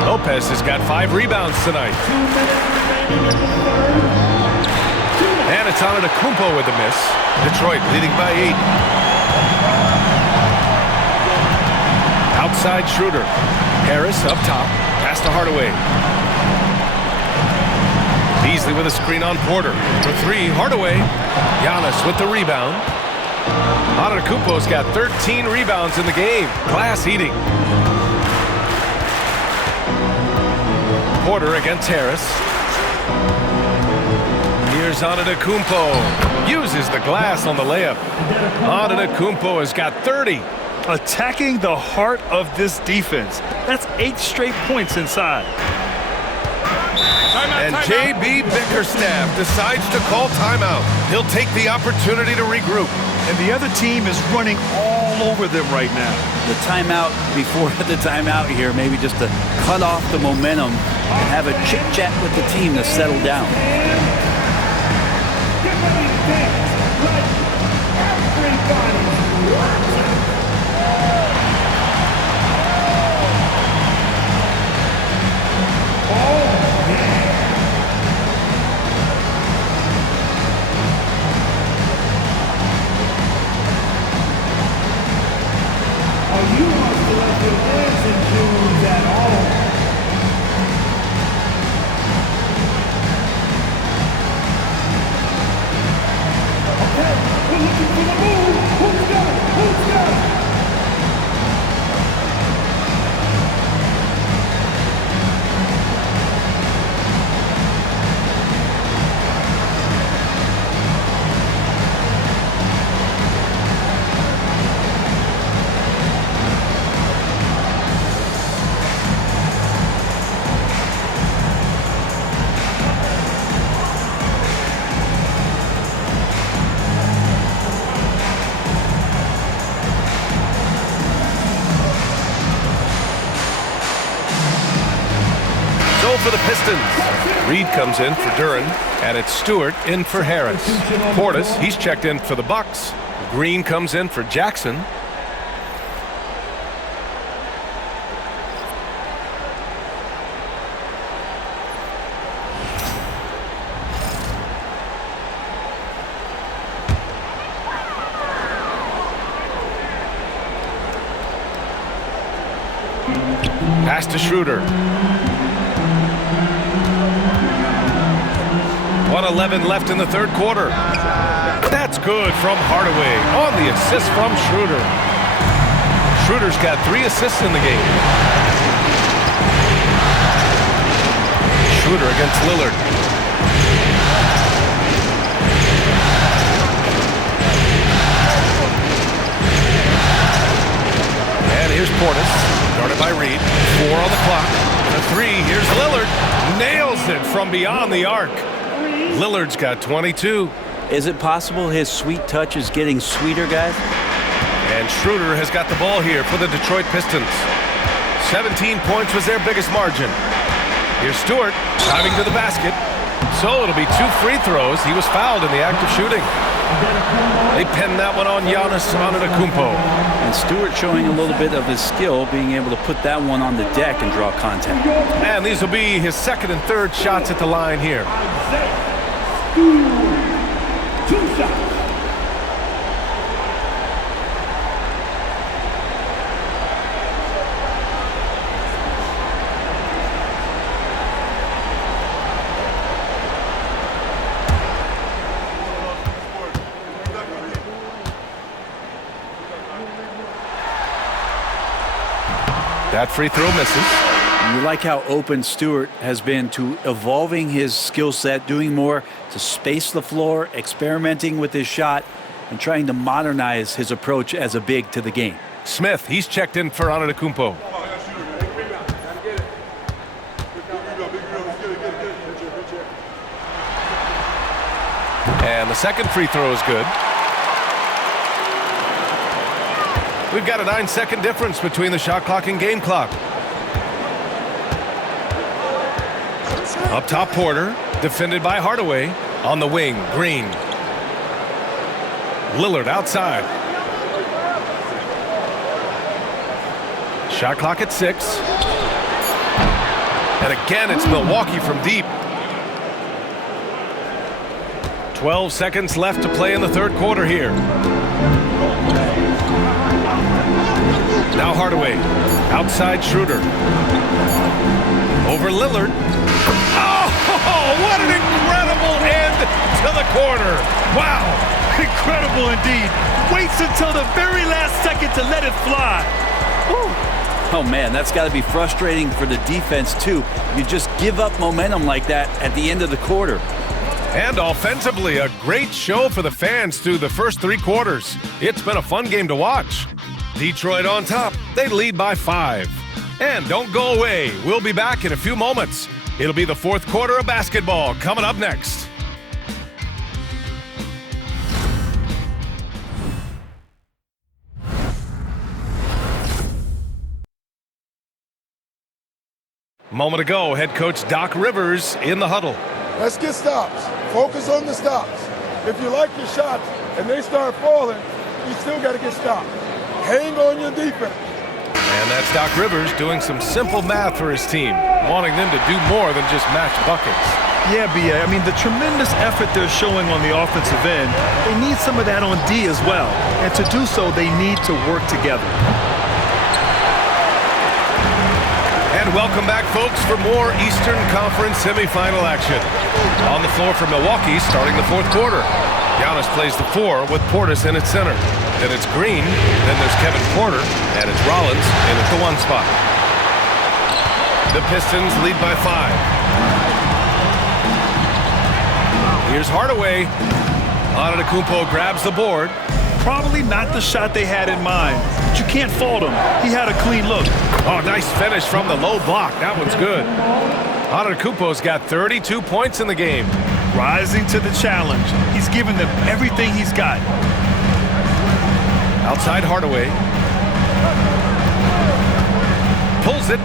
Lopez has got 5 rebounds tonight. And it's Antetokounmpo with the miss. Detroit leading by 8. Outside Schroeder. Harris up top. Pass to Hardaway. Beasley with a screen on Porter. For 3, Hardaway. Giannis with the rebound. Antetokounmpo's got 13 rebounds in the game. Glass eating. Porter against Harris. Here's Antetokounmpo. Uses the glass on the layup. Antetokounmpo has got 30. Attacking the heart of this defense. That's 8 straight points inside. And J.B. Bickerstaff decides to call timeout. He'll take the opportunity to regroup. And the other team is running all over them right now. The timeout before the timeout here, maybe just to cut off the momentum and have a chit-chat with the team to settle down. You must have left your dancing shoes at home. Okay, we're looking for the move. Who's got it? Who's got it? For the Pistons. Reed comes in for Duren, and it's Stewart in for Harris. Portis, he's checked in for the Bucks. Green comes in for Jackson. Pass to Schroeder. 1:11 left in the third quarter. That's good from Hardaway on the assist from Schroeder. Schroeder's got 3 assists in the game. Schroeder against Lillard. And here's Portis, guarded by Reed. 4 on the clock. The 3, here's Lillard. Nails it from beyond the arc. Lillard's got 22. Is it possible his sweet touch is getting sweeter, guys? And Schroeder has got the ball here for the Detroit Pistons. 17 points was their biggest margin. Here's Stewart driving to the basket. So it'll be 2 free throws. He was fouled in the act of shooting. They pinned that one on Giannis Antetokounmpo. And Stewart showing a little bit of his skill, being able to put that one on the deck and draw contact. And these will be his second and third shots at the line here. 2 shots. That free throw misses. You like how open Stewart has been to evolving his skill set, doing more to space the floor, experimenting with his shot, and trying to modernize his approach as a big to the game. Smith, he's checked in for Antetokounmpo. And the second free throw is good. We've got a 9-second difference between the shot clock and game clock. Up top, Porter, defended by Hardaway. On the wing, Green. Lillard outside. Shot clock at 6. And again, it's Milwaukee from deep. 12 seconds left to play in the third quarter here. Now Hardaway, outside Schroeder. Over Lillard. Oh, what an incredible end to the quarter. Wow, incredible indeed. Waits until the very last second to let it fly. Woo. Oh man, that's got to be frustrating for the defense too. You just give up momentum like that at the end of the quarter. And offensively, a great show for the fans through the first 3 quarters. It's been a fun game to watch. Detroit on top. They lead by 5. And don't go away. We'll be back in a few moments. It'll be the fourth quarter of basketball coming up next. A moment ago, head coach Doc Rivers in the huddle. Let's get stops. Focus on the stops. If you like your shots and they start falling, you still got to get stopped. Hang on your defense. And that's Doc Rivers doing some simple math for his team, wanting them to do more than just match buckets. Yeah, B.A. I mean, the tremendous effort they're showing on the offensive end, they need some of that on D as well. And to do so, they need to work together. And welcome back, folks, for more Eastern Conference semifinal action. On the floor for Milwaukee, starting the fourth quarter. Giannis plays the 4 with Portis in its center. Then it's Green, then there's Kevin Porter, and it's Rollins in at the 1 spot. The Pistons lead by 5. Here's Hardaway. Antetokounmpo grabs the board. Probably not the shot they had in mind, but you can't fault him. He had a clean look. Oh, nice finish from the low block. That one's good. Antetokounmpo's got 32 points in the game. Rising to the challenge. He's given them everything he's got. Outside Hardaway. Pulls it.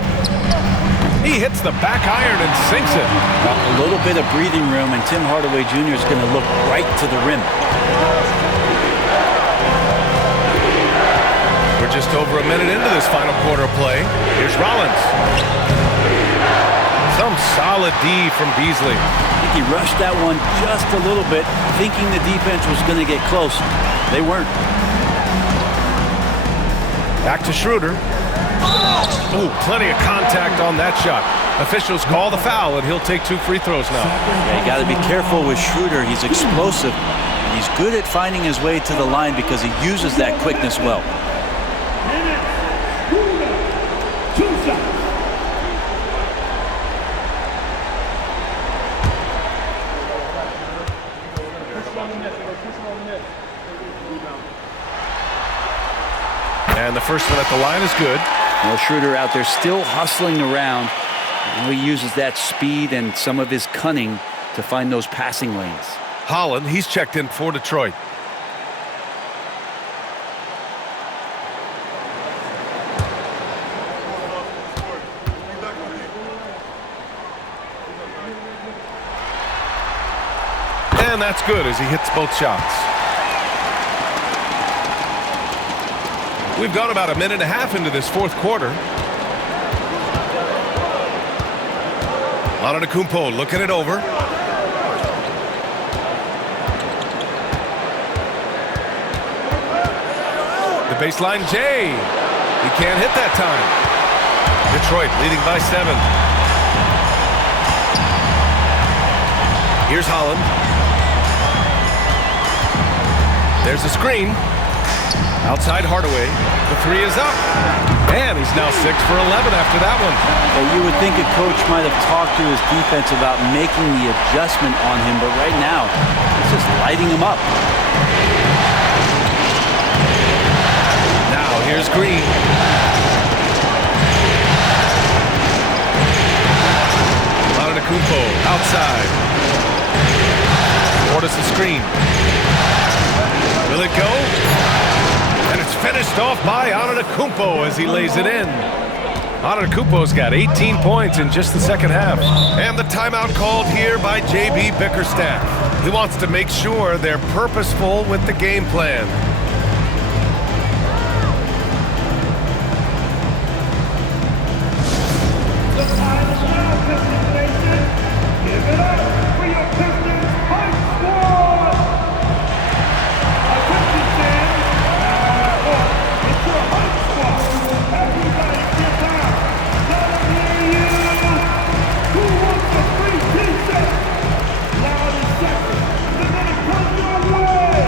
He hits the back iron and sinks it. A little bit of breathing room, and Tim Hardaway Jr. is going to look right to the rim. We're just over a minute into this final quarter of play. Here's Rollins. Some solid D from Beasley. I think he rushed that one just a little bit, thinking the defense was going to get close. They weren't. Back to Schroeder. Oh, plenty of contact on that shot. Officials call the foul, and he'll take 2 free throws now. Yeah, you got to be careful with Schroeder. He's explosive. He's good at finding his way to the line because he uses that quickness well. And the first one at the line is good. Well, Schroeder out there still hustling around. And he uses that speed and some of his cunning to find those passing lanes. Holland, he's checked in for Detroit. And that's good as he hits both shots. We've gone about a minute and a half into this fourth quarter. Antetokounmpo looking it over. The baseline J. He can't hit that time. Detroit leading by 7. Here's Holland. There's a screen. Outside Hardaway. The 3 is up. And he's now 6 for 11 after that one. You would think a coach might have talked to his defense about making the adjustment on him, but right now, he's just lighting him up. Now here's Green. Antetokounmpo outside. Portis the screen. Will it go? And it's finished off by Antetokounmpo as he lays it in. Antetokounmpo's got 18 points in just the second half. And the timeout called here by J.B. Bickerstaff. He wants to make sure they're purposeful with the game plan. The time is now, Pistons Nation. Give it up for your Pistons Hype Squad! Our Pistons fans, it's your Hype Squad. Everybody get down. Let them hear you. Who wants a free t-shirt? Loud and sexy. They're gonna come your way.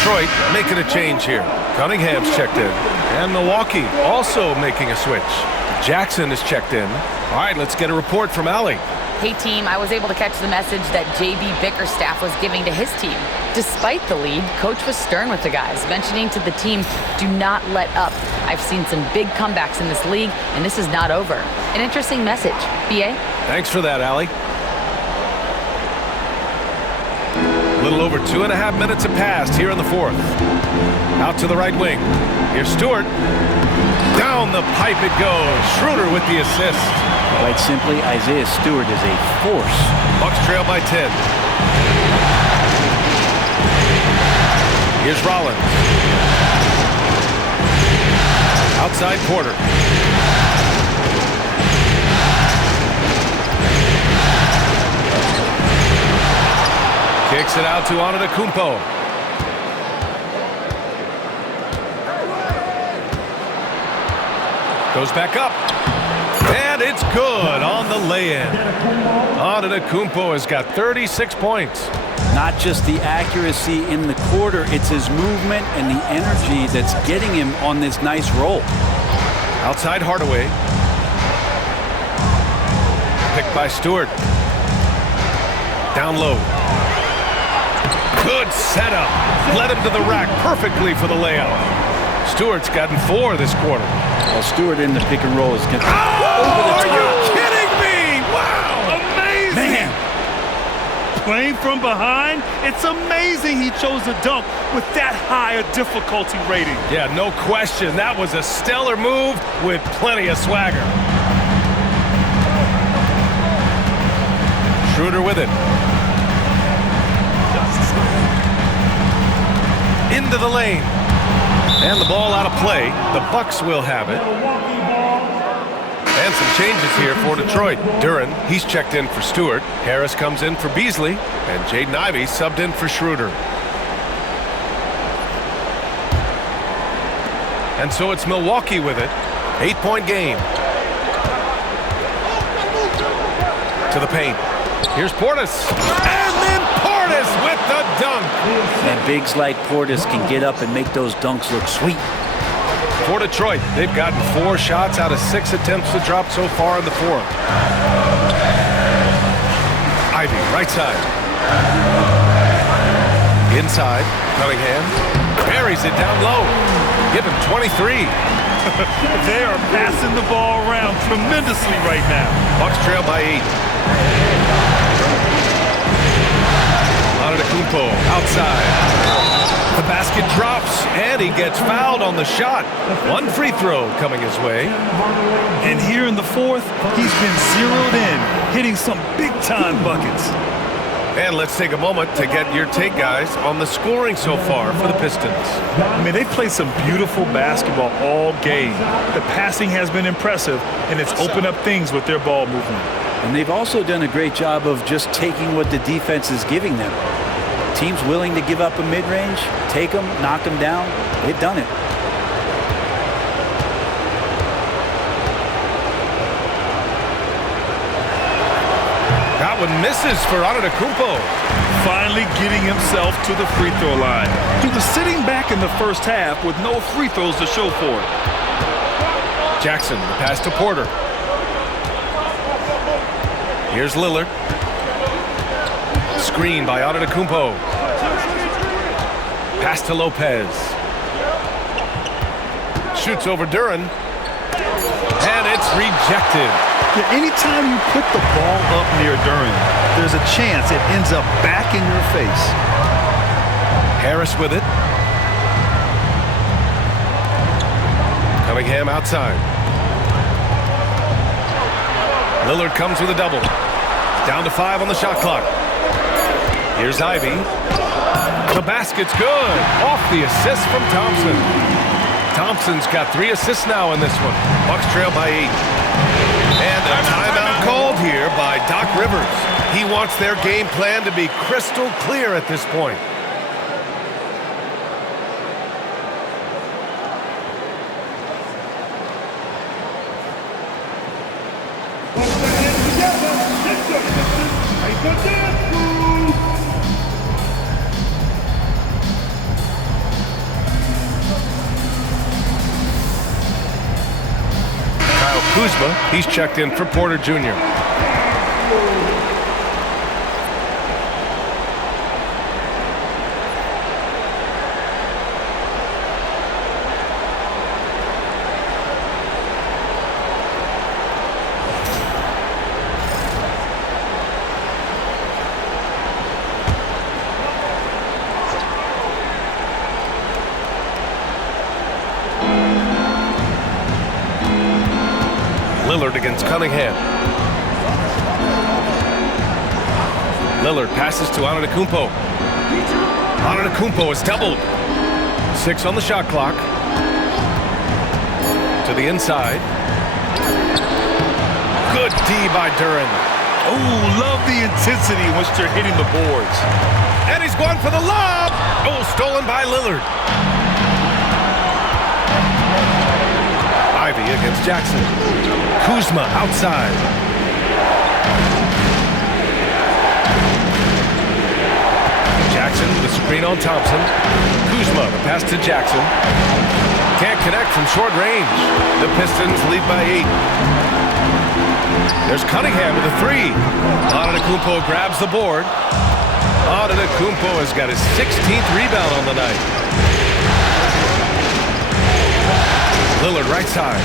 Detroit making a change here. Cunningham's checked in. And Milwaukee also making a switch. Jackson is checked in. All right, let's get a report from Allie. Hey team, I was able to catch the message that J.B. Bickerstaff was giving to his team. Despite the lead, coach was stern with the guys, mentioning to the team, do not let up. I've seen some big comebacks in this league, and this is not over. An interesting message. B.A.? Thanks for that, Allie. A little over 2.5 minutes have passed here in the fourth. Out to the right wing. Here's Stewart. Down the pipe it goes. Schroeder with the assist. Quite simply, Isaiah Stewart is a force. Bucks trail by 10. Here's Rollins. Outside Porter. Kicks it out to Antetokounmpo. Goes back up. And it's good on the lay-in. Antetokounmpo has got 36 points. Not just the accuracy in the quarter, it's his movement and the energy that's getting him on this nice roll. Outside Hardaway. Picked by Stewart. Down low. Good setup. Led him to the rack perfectly for the layup. Stewart's gotten 4 this quarter. Well, Stewart in the pick and roll is going to are you kidding me? Wow. Amazing. Man. Playing from behind, it's amazing he chose a dunk with that high a difficulty rating. Yeah, no question. That was a stellar move with plenty of swagger. Schroeder with it. Into the lane. And the ball out of play. The Bucks will have it. And some changes here for Detroit. Duren, he's checked in for Stewart. Harris comes in for Beasley. And Jaden Ivey subbed in for Schroeder. And so it's Milwaukee with it. 8-point game. To the paint. Here's Portis. And then Portis with the dunk. And bigs like Portis can get up and make those dunks look sweet. For Detroit, they've gotten 4 shots out of 6 attempts to drop so far in the fourth. Ivy, right side. Inside, Cunningham. Buries it down low. Give him 23. They are passing the ball around tremendously right now. Bucks trail by 8. Antetokounmpo outside. The basket drops, and he gets fouled on the shot. 1 free throw coming his way. And here in the fourth, he's been zeroed in, hitting some big-time buckets. And let's take a moment to get your take, guys, on the scoring so far for the Pistons. I mean, they played some beautiful basketball all game. The passing has been impressive, and it's opened up things with their ball movement. And they've also done a great job of just taking what the defense is giving them. Teams willing to give up a mid-range, take them, knock them down. They've done it. That one misses for Antetokounmpo. Finally getting himself to the free throw line. He was sitting back in the first half with no free throws to show for it. Jackson, the pass to Porter. Here's Lillard. Screen by Antetokounmpo. Pass to Lopez. Shoots over Duren. And it's rejected. Yeah, anytime you put the ball up near Duren, there's a chance it ends up back in your face. Harris with it. Cunningham outside. Lillard comes with a double. Down to 5 on the shot clock. Here's Ivy. The basket's good. Off the assist from Thompson. Thompson's got 3 assists now in this one. Bucks trail by 8. And a timeout called here by Doc Rivers. He wants their game plan to be crystal clear at this point. Kuzma, he's checked in for Porter Jr. Lillard against Cunningham. Lillard passes to Antetokounmpo. Antetokounmpo is doubled. 6 on the shot clock. To the inside. Good D by Duren. Oh, love the intensity in which they're hitting the boards. And he's going for the lob. Oh, stolen by Lillard. Ivy against Jackson. Kuzma outside. Jackson with a screen on Thompson. Kuzma, the pass to Jackson. Can't connect from short range. The Pistons lead by 8. There's Cunningham with a 3. Antetokounmpo grabs the board. Antetokounmpo has got his 16th rebound on the night. Lillard right side.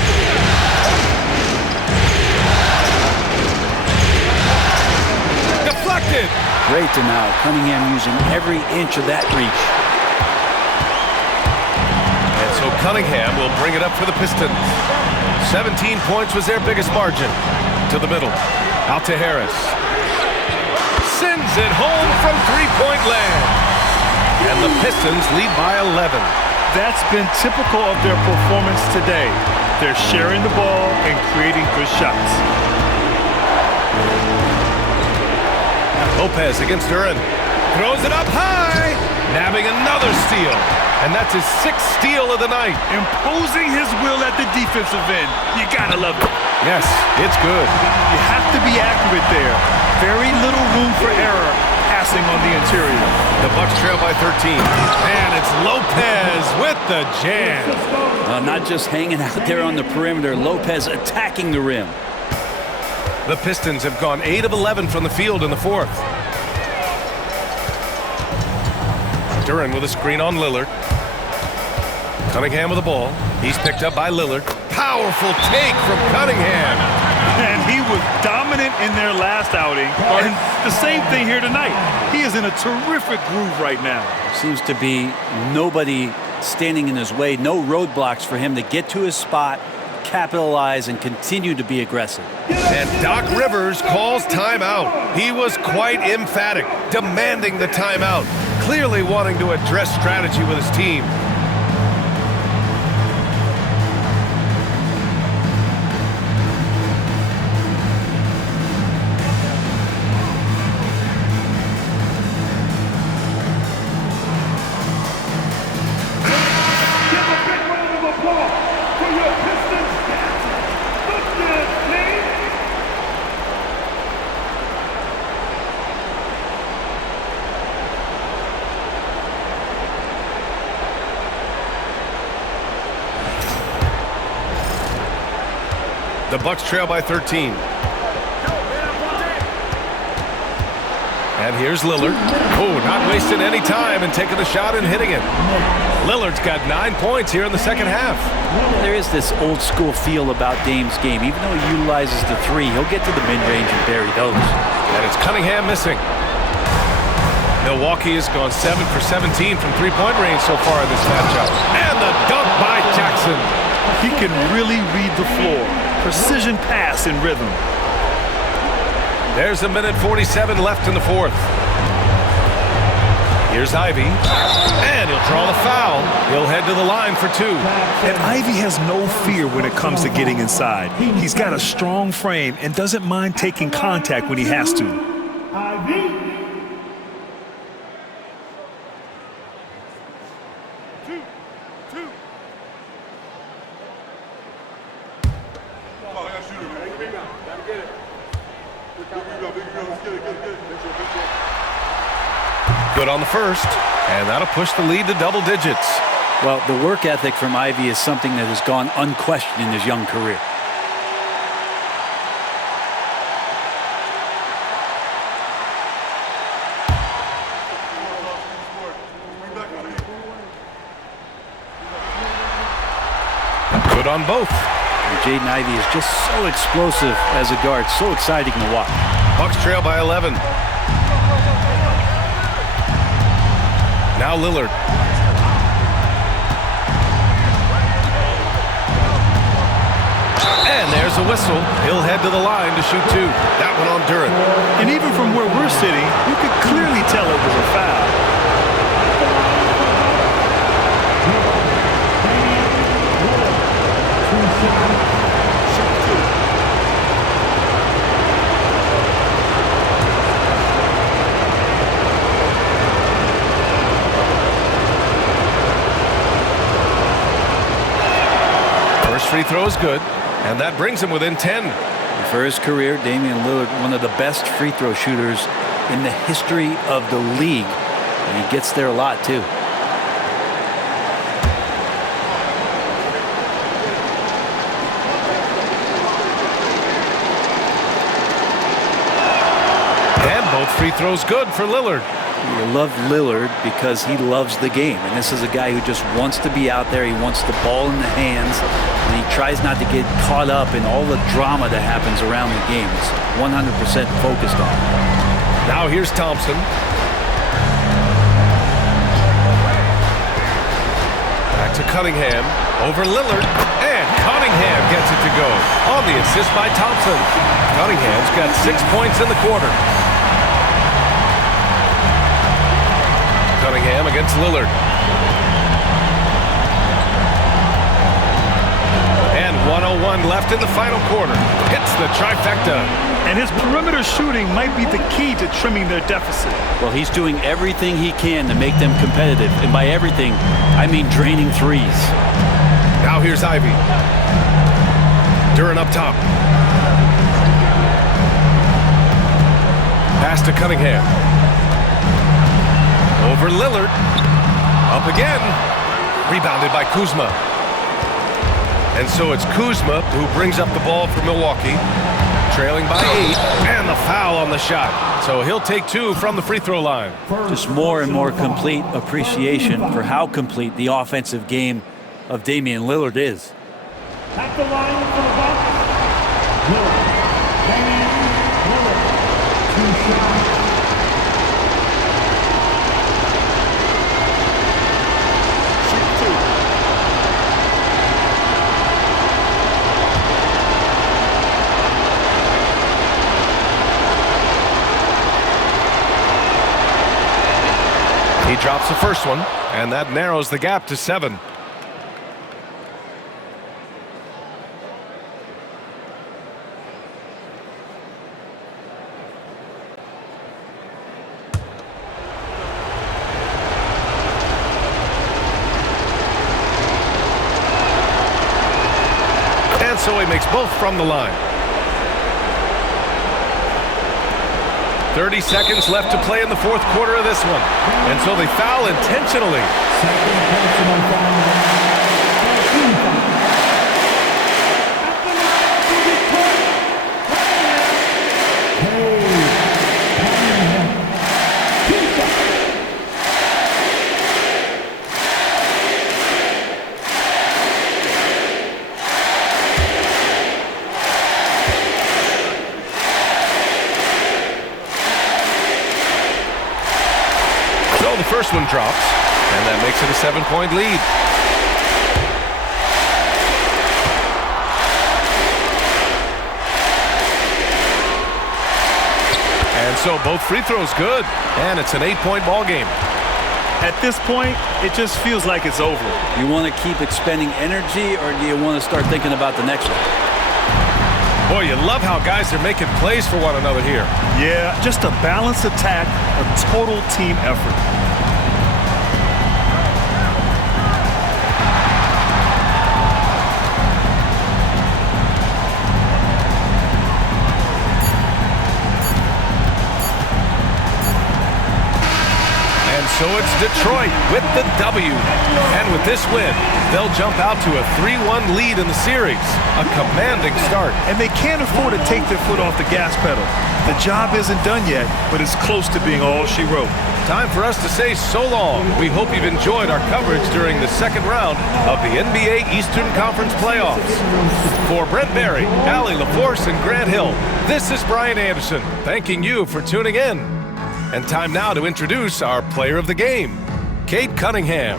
Deflected. Great to now. Cunningham using every inch of that reach. And so Cunningham will bring it up for the Pistons. 17 points was their biggest margin. To the middle. Out to Harris. Sends it home from three-point land. And the Pistons lead by 11. That's been typical of their performance today. They're sharing the ball and creating good shots. Lopez against Duren. Throws it up high. Nabbing another steal. And that's his 6th steal of the night. Imposing his will at the defensive end. You gotta love it. Yes, it's good. You have to be accurate there. Very little room for error passing on the interior. The Bucks trail by 13. And it's Lopez with the jam. Not just hanging out there on the perimeter. Lopez attacking the rim. The Pistons have gone 8 of 11 from the field in the 4th. Duran with a screen on Lillard. Cunningham with the ball. He's picked up by Lillard. Powerful take from Cunningham. And he was dominant in their last outing. And the same thing here tonight. He is in a terrific groove right now. Seems to be nobody standing in his way. No roadblocks for him to get to his spot, capitalize, and continue to be aggressive. And Doc Rivers calls timeout. He was quite emphatic, demanding the timeout, clearly wanting to address strategy with his team. The Bucks trail by 13. And here's Lillard. Oh, not wasting any time and taking the shot and hitting it. Lillard's got 9 points here in the second half. There is this old school feel about Dame's game. Even though he utilizes the 3, he'll get to the mid-range and bury those. And it's Cunningham missing. Milwaukee has gone 7 for 17 from three-point range so far in this matchup. And the dunk by Jackson. He can really read the floor. Precision pass in rhythm. There's a minute 47 left in the 4th. Here's Ivy. And he'll draw the foul. He'll head to the line for 2. And Ivy has no fear when it comes to getting inside. He's got a strong frame and doesn't mind taking contact when he has to. Ivy. Good on the first, and that'll push the lead to double digits. Well, the work ethic from Ivy is something that has gone unquestioned in his young career. Good on both. And Jaden Ivey is just so explosive as a guard, so exciting to watch. Bucks trail by 11. Now Lillard. And there's a whistle. He'll head to the line to shoot 2. That one on Duran. And even from where we're sitting, you could clearly tell it was a foul. First free throw is good, and that brings him within 10. For his career, Damian Lillard, one of the best free throw shooters in the history of the league. And he gets there a lot, too. And both free throws good for Lillard. You love Lillard because he loves the game. And this is a guy who just wants to be out there. He wants the ball in the hands. And he tries not to get caught up in all the drama that happens around the game. It's 100% focused on it. Now here's Thompson. Back to Cunningham. Over Lillard. And Cunningham gets it to go. On the assist by Thompson. Cunningham's got 6 points in the quarter. Cunningham against Lillard. And 1:01 left in the final quarter. Hits the trifecta. And his perimeter shooting might be the key to trimming their deficit. Well, he's doing everything he can to make them competitive. And by everything, I mean draining threes. Now here's Ivy. Duren up top. Pass to Cunningham. Over Lillard. Up again. Rebounded by Kuzma. And so it's Kuzma who brings up the ball for Milwaukee. Trailing by 8. And the foul on the shot. So he'll take 2 from the free throw line. Just more and more complete appreciation for how complete the offensive game of Damian Lillard is. At the line for the Bucks, Lillard. Damian Lillard. 2 shots. He drops the first one, and that narrows the gap to 7. And so he makes both from the line. 30 seconds left to play in the fourth quarter of this one. And so they foul intentionally. Second personal foul. At the line for Detroit, Cunningham. 2 shots. The first one drops, and that makes it a 7-point lead. And so both free throws good, and it's an 8-point ball game. At this point, it just feels like it's over. You want to keep expending energy, or do you want to start thinking about the next one? Boy, you love how guys are making plays for one another here. Yeah, just a balanced attack, a total team effort. So it's Detroit with the W. And with this win, they'll jump out to a 3-1 lead in the series. A commanding start. And they can't afford to take their foot off the gas pedal. The job isn't done yet, but it's close to being all she wrote. Time for us to say so long. We hope you've enjoyed our coverage during the second round of the NBA Eastern Conference playoffs. For Brent Barry, Allie LaForce, and Grant Hill, this is Brian Anderson, thanking you for tuning in. And time now to introduce our player of the game, Cade Cunningham.